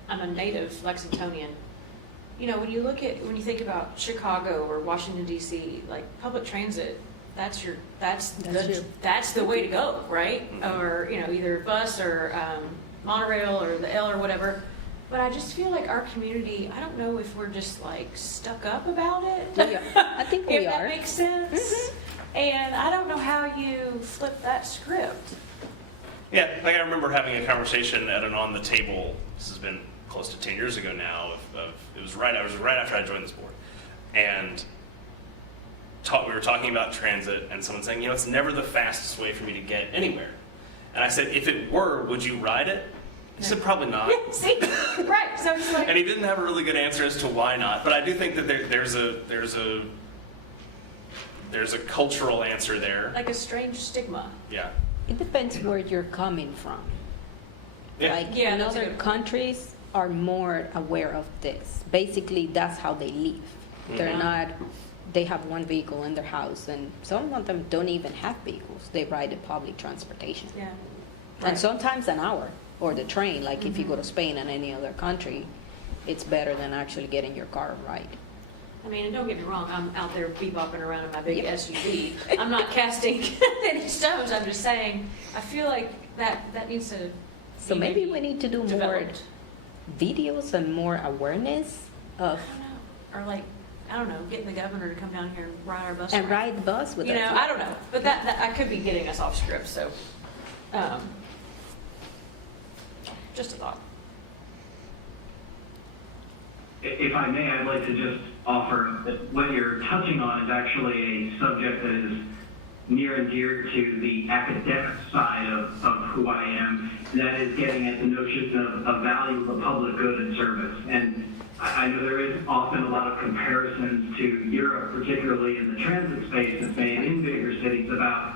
I'm a native Lexingtonian. When you think about Chicago or Washington D.C., like public transit, that's the way to go, right? Mm-hmm. Or either bus or monorail or the L or whatever. But I just feel like our community, I don't know if we're just like stuck up about it. I think we if are. that makes sense. Mm-hmm. And I don't know how you flip that script. Yeah, like I remember having a conversation at an On the Table, this has been close to 10 years ago now, I was right after I joined this board, and we were talking about transit, and someone saying, it's never the fastest way for me to get anywhere. And I said, if it were, would you ride it? He said, probably not. See? Right. So it's like... And he didn't have a really good answer as to why not, but I do think that there's a cultural answer there. like a strange stigma. Yeah. It depends where you're coming from. Yeah. Like Yeah, in that's a other good point. countries are more aware of this. Basically, that's how they live. They're Mhm. not, they have one vehicle in their house, and some of them don't even have vehicles. They ride the public transportation. Yeah. And sometimes an hour, or the train, like if you go to Spain and any other country, it's better than actually getting your car and ride. I mean, and don't get me wrong, I'm out there bebopping around in my big SUV. I'm not casting any stones, I'm just saying, I feel like that needs to So be maybe we need to do more developed. videos and more awareness I of, don't know, or like, I don't know, getting the governor to come down here and ride our bus. and around. ride the bus with You us. know, I don't know, but that I could be getting us off script, so, just a thought. If I may, I'd like to just offer that what you're touching on is actually a subject that is near and dear to the academic side of who I am, and that is getting at the notion of value of a public good and service. And I know there is often a lot of comparisons to Europe, particularly in the transit space that's made in bigger cities about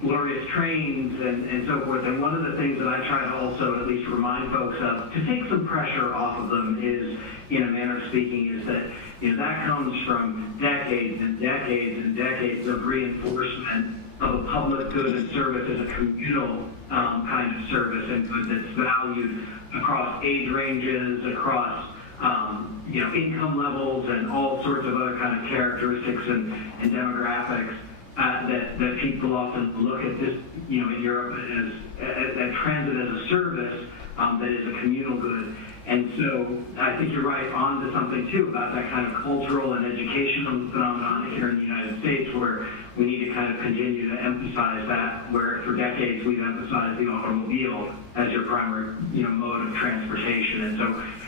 glorious trains and so forth. And one of the things that I try to also at least remind folks of, to take some pressure off of them, is, in a manner of speaking, is that, you know, that comes from decades and decades and decades of reinforcement of a public good and service as a communal kind of service and good that's valued across age ranges, across you know, income levels, and all sorts of other kind of characteristics and demographics. That people often look at this, you know, in Europe as transit as a service that is a communal good. And so I think you're right on to something too about that kind of cultural and educational phenomenon here in the United States, where we need to kind of continue to emphasize that, where for decades we've emphasized the automobile as your primary, you know, mode of transportation. And so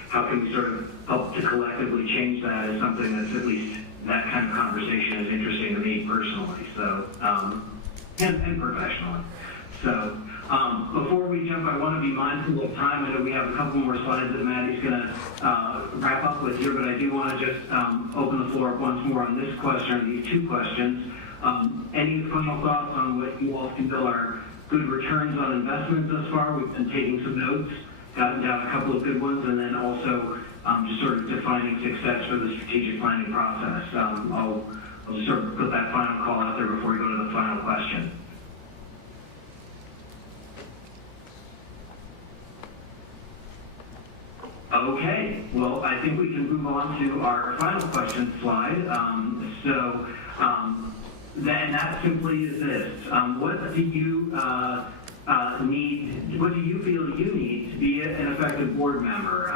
how can we sort of help to collectively change that is something that's, at least that kind of conversation is interesting to me personally, so, and professionally. So, before we jump, I want to be mindful of time. I know we have a couple more slides that Maddie's going to wrap up with here, but I do want to just open the floor up once more on this question, or these two questions. Any final thoughts on what you all feel are good returns on investment thus far? We've been taking some notes, gotten down a couple of good ones, and then also just sort of defining success for the strategic planning process. I'll just sort of put that final call out there before we go to the final question. Okay, well, I think we can move on to our final question slide. Then that simply is this. What do you need, what do you feel you need to be an effective board member?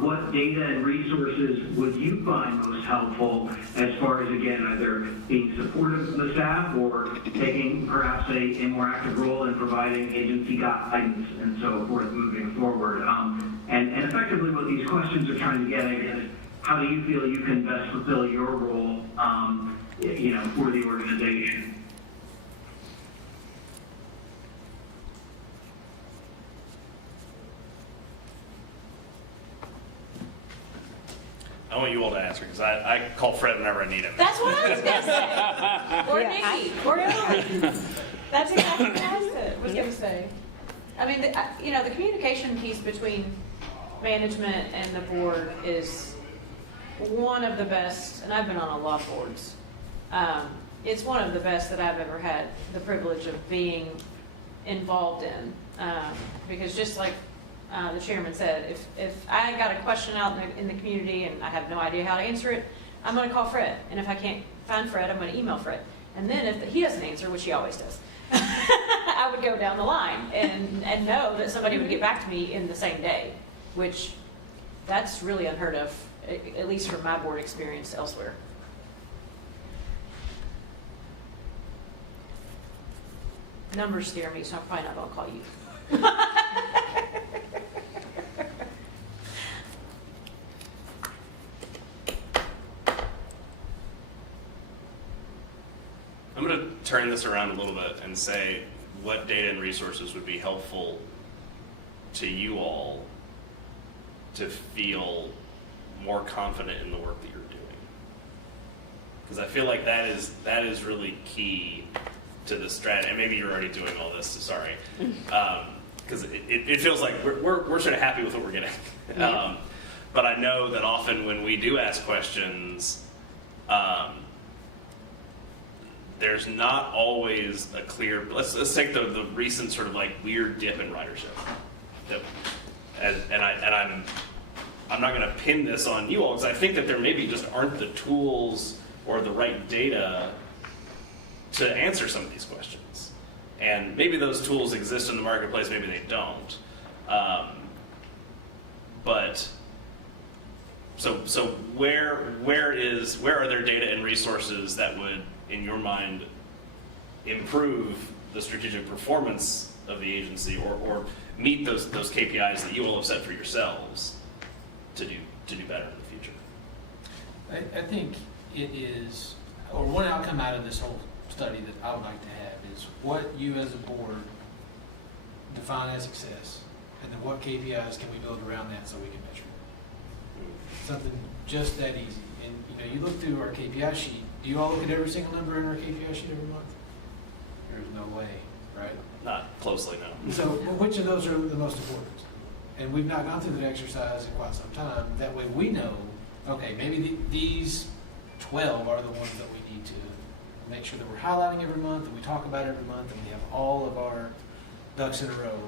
What data and resources would you find most helpful as far as, again, either being supportive of the staff or taking perhaps a more active role in providing agency guidance and so forth moving forward? And effectively what these questions are trying to get at is, how do you feel you can best fulfill your role, you know, for the organization? I want you all to answer, because I call Fred whenever I need him. That's what I was gonna say. Or Yeah, Nikki, or Emily. That's exactly what I was gonna say. I mean, you know, the communication piece between management and the board is one of the best, and I've been on a lot of boards. It's one of the best that I've ever had the privilege of being involved in. Because just like the chairman said, if I got a question out in the community and I have no idea how to answer it, I'm going to call Fred. And if I can't find Fred, I'm going to email Fred. And then if he doesn't answer, which he always does, I would go down the line and know that somebody would get back to me in the same day, which that's really unheard of, at least from my board experience elsewhere. Numbers scare me, so I'm probably not going to call you. I'm going to turn this around a little bit and say what data and resources would be helpful to you all to feel more confident in the work that you're doing. Because I feel like that is really key to the strategy. And maybe you're already doing all this, so sorry. Because it feels like we're sort of happy with what we're getting. Yeah. But I know that often when we do ask questions, there's not always a clear. Let's take the recent sort of like weird dip in ridership. I'm I'm not going to pin this on you all, because I think that there maybe just aren't the tools or the right data to answer some of these questions. And maybe those tools exist in the marketplace, maybe they don't. But so where are there data and resources that would, in your mind, improve the strategic performance of the agency, or meet those KPIs that you all have set for yourselves to do better in the future? I think it is, or one outcome out of this whole study that I would like to have is what you as a board define as success, and then what KPIs can we build around that so we can measure it. Something just that easy. And you look through our KPI sheet. Do you all look at every single number in our KPI sheet every month? There's no way, right? Not closely, no. So which of those are the most important? And we've not gone through that exercise in quite some time. That way we know, okay, maybe these 12 are the ones that we need to make sure that we're highlighting every month, and we talk about every month, and we have all of our ducks in a row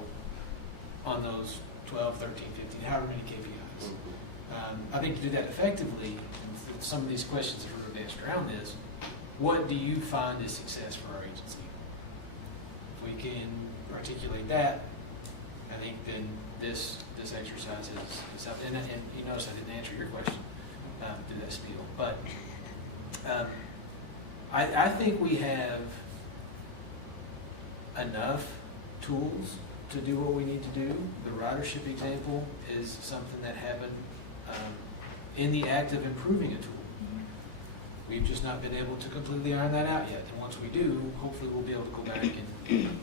on those 12, 13, 15, however many KPIs. I think to do that effectively, and some of these questions that are really based around this, what do you find is success for our agency? If we can articulate that, I think then this exercise is something. And you notice I didn't answer your question through that spiel, but I think we have enough tools to do what we need to do. The ridership example is something that happened in the act of improving a tool. We've just not been able to completely iron that out yet. And once we do, hopefully we'll be able to go back and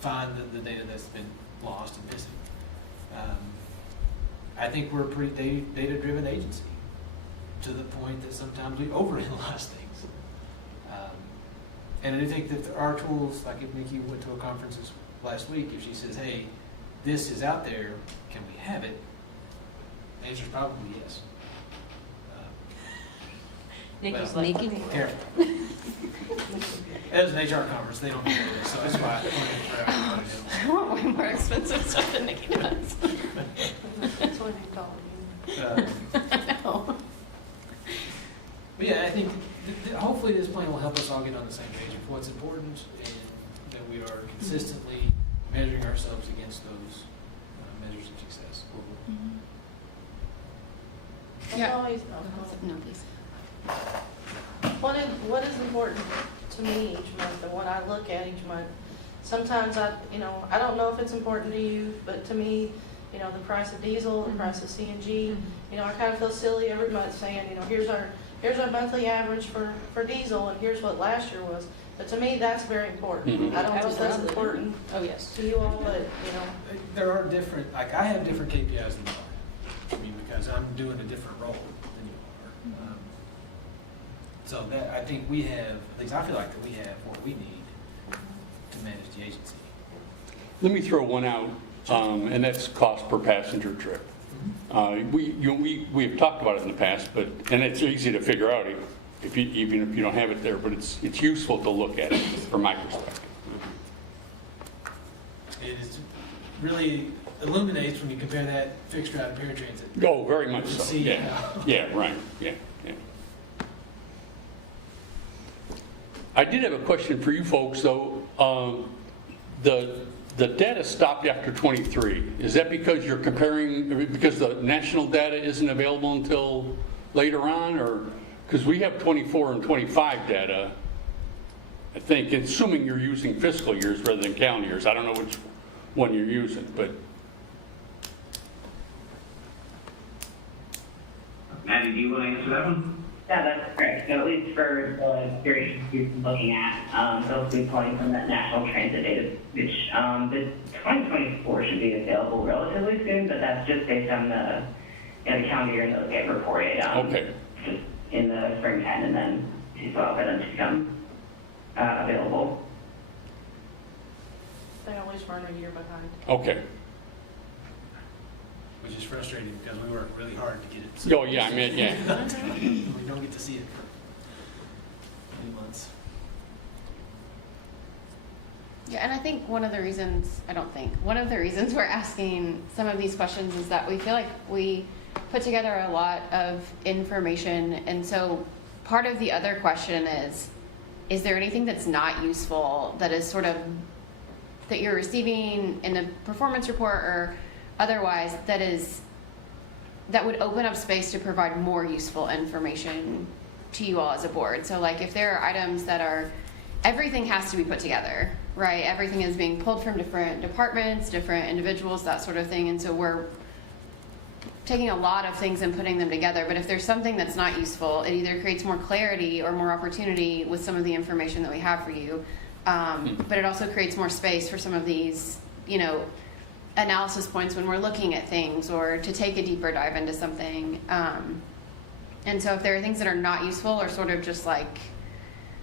find the data that's been lost and missing. I think we're a pretty data-driven agency, to the point that sometimes we overanalyze things. And I think that there are tools, like if Nikki went to a conference last week, if she says, hey, this is out there, can we have it? The answer is probably yes. Nikki's Well, like, Nikki? okay. Careful. It was an HR conference, they don't do this, so that's why I wanted to I want way more expensive stuff than Nikki does. That's why they call you. know. But yeah, I think hopefully this plan will help us all get on the same page of what's important, and that we are consistently measuring ourselves against those measures of success. Yeah. Always, No, please. what is important to me each month, and what I look at each month? Sometimes I don't know if it's important to you, but to me, the price of diesel, the price of CNG, I kind of feel silly every month saying, here's our monthly average for diesel, and here's what last year was. But to me, that's very important. I don't know if that's important Oh, yes. to you all, but, There are different, like I have different KPIs than you are. I mean, because I'm doing a different role than you are. So that, I think we have, at least I feel like that we have what we need to manage the agency. Let me throw one out, and that's cost per passenger trip. We have talked about it in the past, and it's easy to figure out even if you don't have it there, but it's useful to look at it from my perspective. It is really illuminates when you compare that fixed route and paratransit. Oh, very much so. See Yeah, how- yeah, right, yeah. I did have a question for you folks, though. The data stopped after 23. Is that because you're comparing, because the national data isn't available until later on, or because we have 24 and 25 data, I think, assuming you're using fiscal years rather than calendar years. I don't know which one you're using, but Maddie, do you want to answer that one? Yeah, that's correct. So at least for the period you're looking at, they'll be pulling from that national transit data, which the 2024 should be available relatively soon, but that's just based on the calendar year, and those get reported okay. just in the springtime, and then it's all for them to become available. they always run a year behind. Okay. Which is frustrating because we work really hard to get it. Oh, yeah, I mean, yeah. We don't get to see it for many months. Yeah, and I think one of the reasons we're asking some of these questions is that we feel like we put together a lot of information, and so part of the other question is there anything that's not useful that is sort of that you're receiving in the performance report or otherwise that would open up space to provide more useful information to you all as a board? So like if there are items that are, everything has to be put together, right? Everything is being pulled from different departments, different individuals, that sort of thing, and so we're taking a lot of things and putting them together. But if there's something that's not useful, it either creates more clarity or more opportunity with some of the information that we have for you. But it also creates more space for some of these, analysis points when we're looking at things or to take a deeper dive into something. And so if there are things that are not useful or sort of just like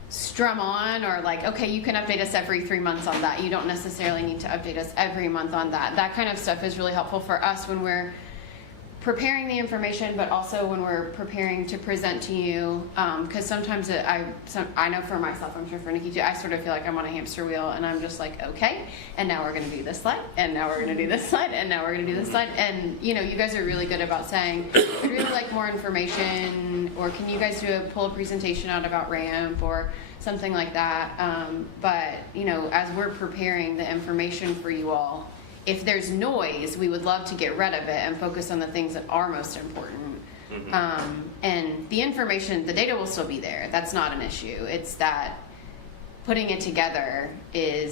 strum on or like, okay, you can update us every 3 months on that. You don't necessarily need to update us every month on that. That kind of stuff is really helpful for us when we're preparing the information, but also when we're preparing to present to you, because sometimes I know for myself, I'm sure for Nikki too, I sort of feel like I'm on a hamster wheel and I'm just like, okay, and now we're going to do this slide, and now we're going to do this slide, and now we're going to do this slide, and you guys are really good about saying, I'd really like more information, or can you guys pull a presentation out about RAMP or something like that, but as we're preparing the information for you all, if there's noise, we would love to get rid of it and focus on the things that are most important. Mm-hmm. And the information, the data will still be there. That's not an issue. It's that putting it together can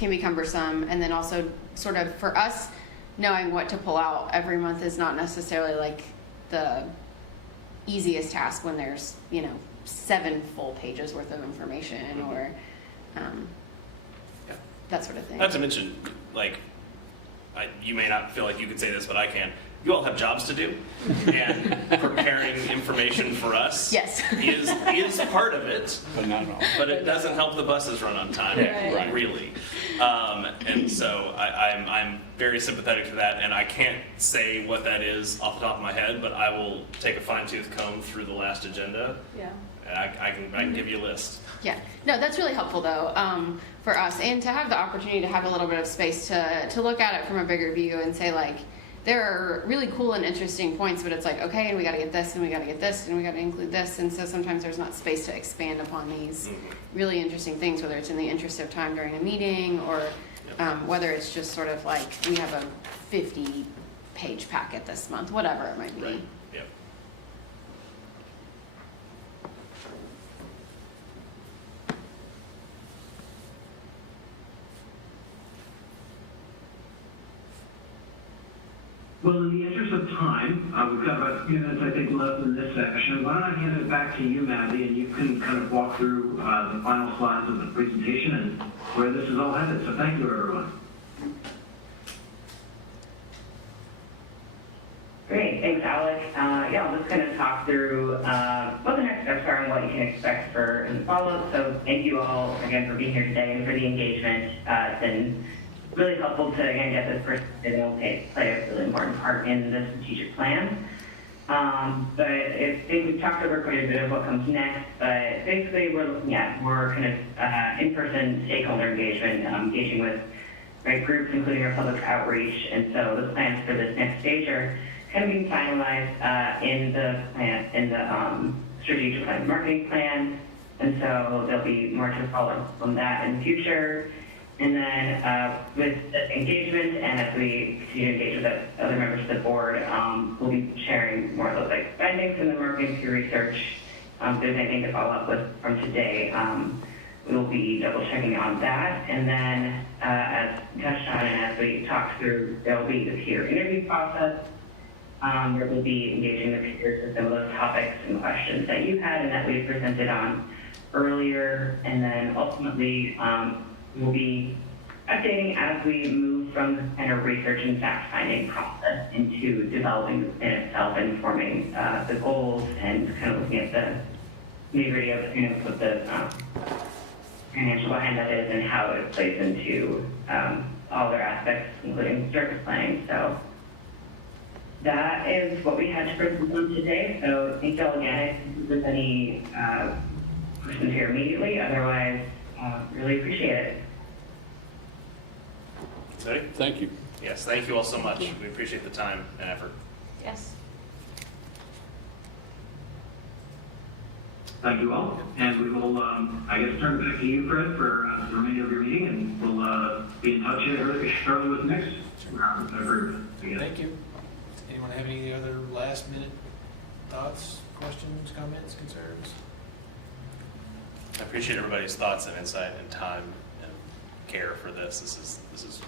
be cumbersome. And then also sort of for us, knowing what to pull out every month is not necessarily like the easiest task when there's, 7 full pages worth of information or, that sort of thing. Not to mention, you may not feel like you could say this, but I can. You all have jobs to do, and preparing information for us yes. is part of it. But not all. But it doesn't help the buses run on time, Right. really. And so I'm very sympathetic to that, and I can't say what that is off the top of my head, but I will take a fine-tooth comb through the last agenda, Yeah. and I can give you a list. Yeah, no, that's really helpful though for us, and to have the opportunity to have a little bit of space to look at it from a bigger view and say like, there are really cool and interesting points, but it's like, okay, and we got to get this, and we got to get this, and we got to include this, and so sometimes there's not space to expand upon these really interesting things, whether it's in the interest of time during a meeting or whether it's just sort of like we have a 50-page packet this month, whatever it might be. Right. Yep. Well, in the interest of time, we've got about a few minutes, I think, left in this section. Why don't I hand it back to you, Maddie, and you can kind of walk through the final slides of the presentation and where this is all headed. So thank you, everyone. Great, thanks, Alex. I'm just going to talk through what the next steps are and what you can expect for the follow-up. So thank you all again for being here today and for the engagement. It's been really helpful to again get this perspective and it'll play a really important part in the strategic plan. But I think we've talked over quite a bit of what comes next, but basically we're looking at more kind of in-person stakeholder engagement, engaging with groups, including our public outreach. And so the plans for this next stage are kind of being finalized in the strategic plan, marketing plan. And so there'll be more to follow from that in the future. And then with the engagement and as we continue to engage with other members of the board, we'll be sharing more of those findings in the marketing through research. If there's anything to follow up with from today, we'll be double checking on that. And then as touched on and as we talked through, there will be the peer interview process where we'll be engaging the peers with some of those topics and questions that you had and that we presented on earlier. And then ultimately, we'll be updating as we move from the kind of research and fact-finding process into developing the plan itself and forming the goals and kind of looking at the nitty-gritty of what the financial behind that is and how it plays into all their aspects, including service planning. So that is what we had to present on today. So thank you all again. If there's any questions here immediately, otherwise Really appreciate it. Ready? Thank you. Yes, thank you all so much. We appreciate the time and effort. Yes. Thank you all, and we will, I guess, turn it back to you, Fred, for the remainder of your meeting, and we'll be in touch shortly with next group. Thank you. Anyone have any other last minute thoughts, questions, comments, concerns? I appreciate everybody's thoughts and insight and time and care for this. This is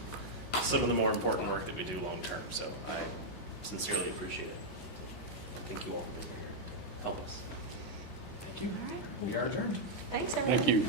some of the more important work that we do long term, so I sincerely appreciate it. Thank you all for being here. Help us. Thank you. We are adjourned. Thanks, everyone. Thank you.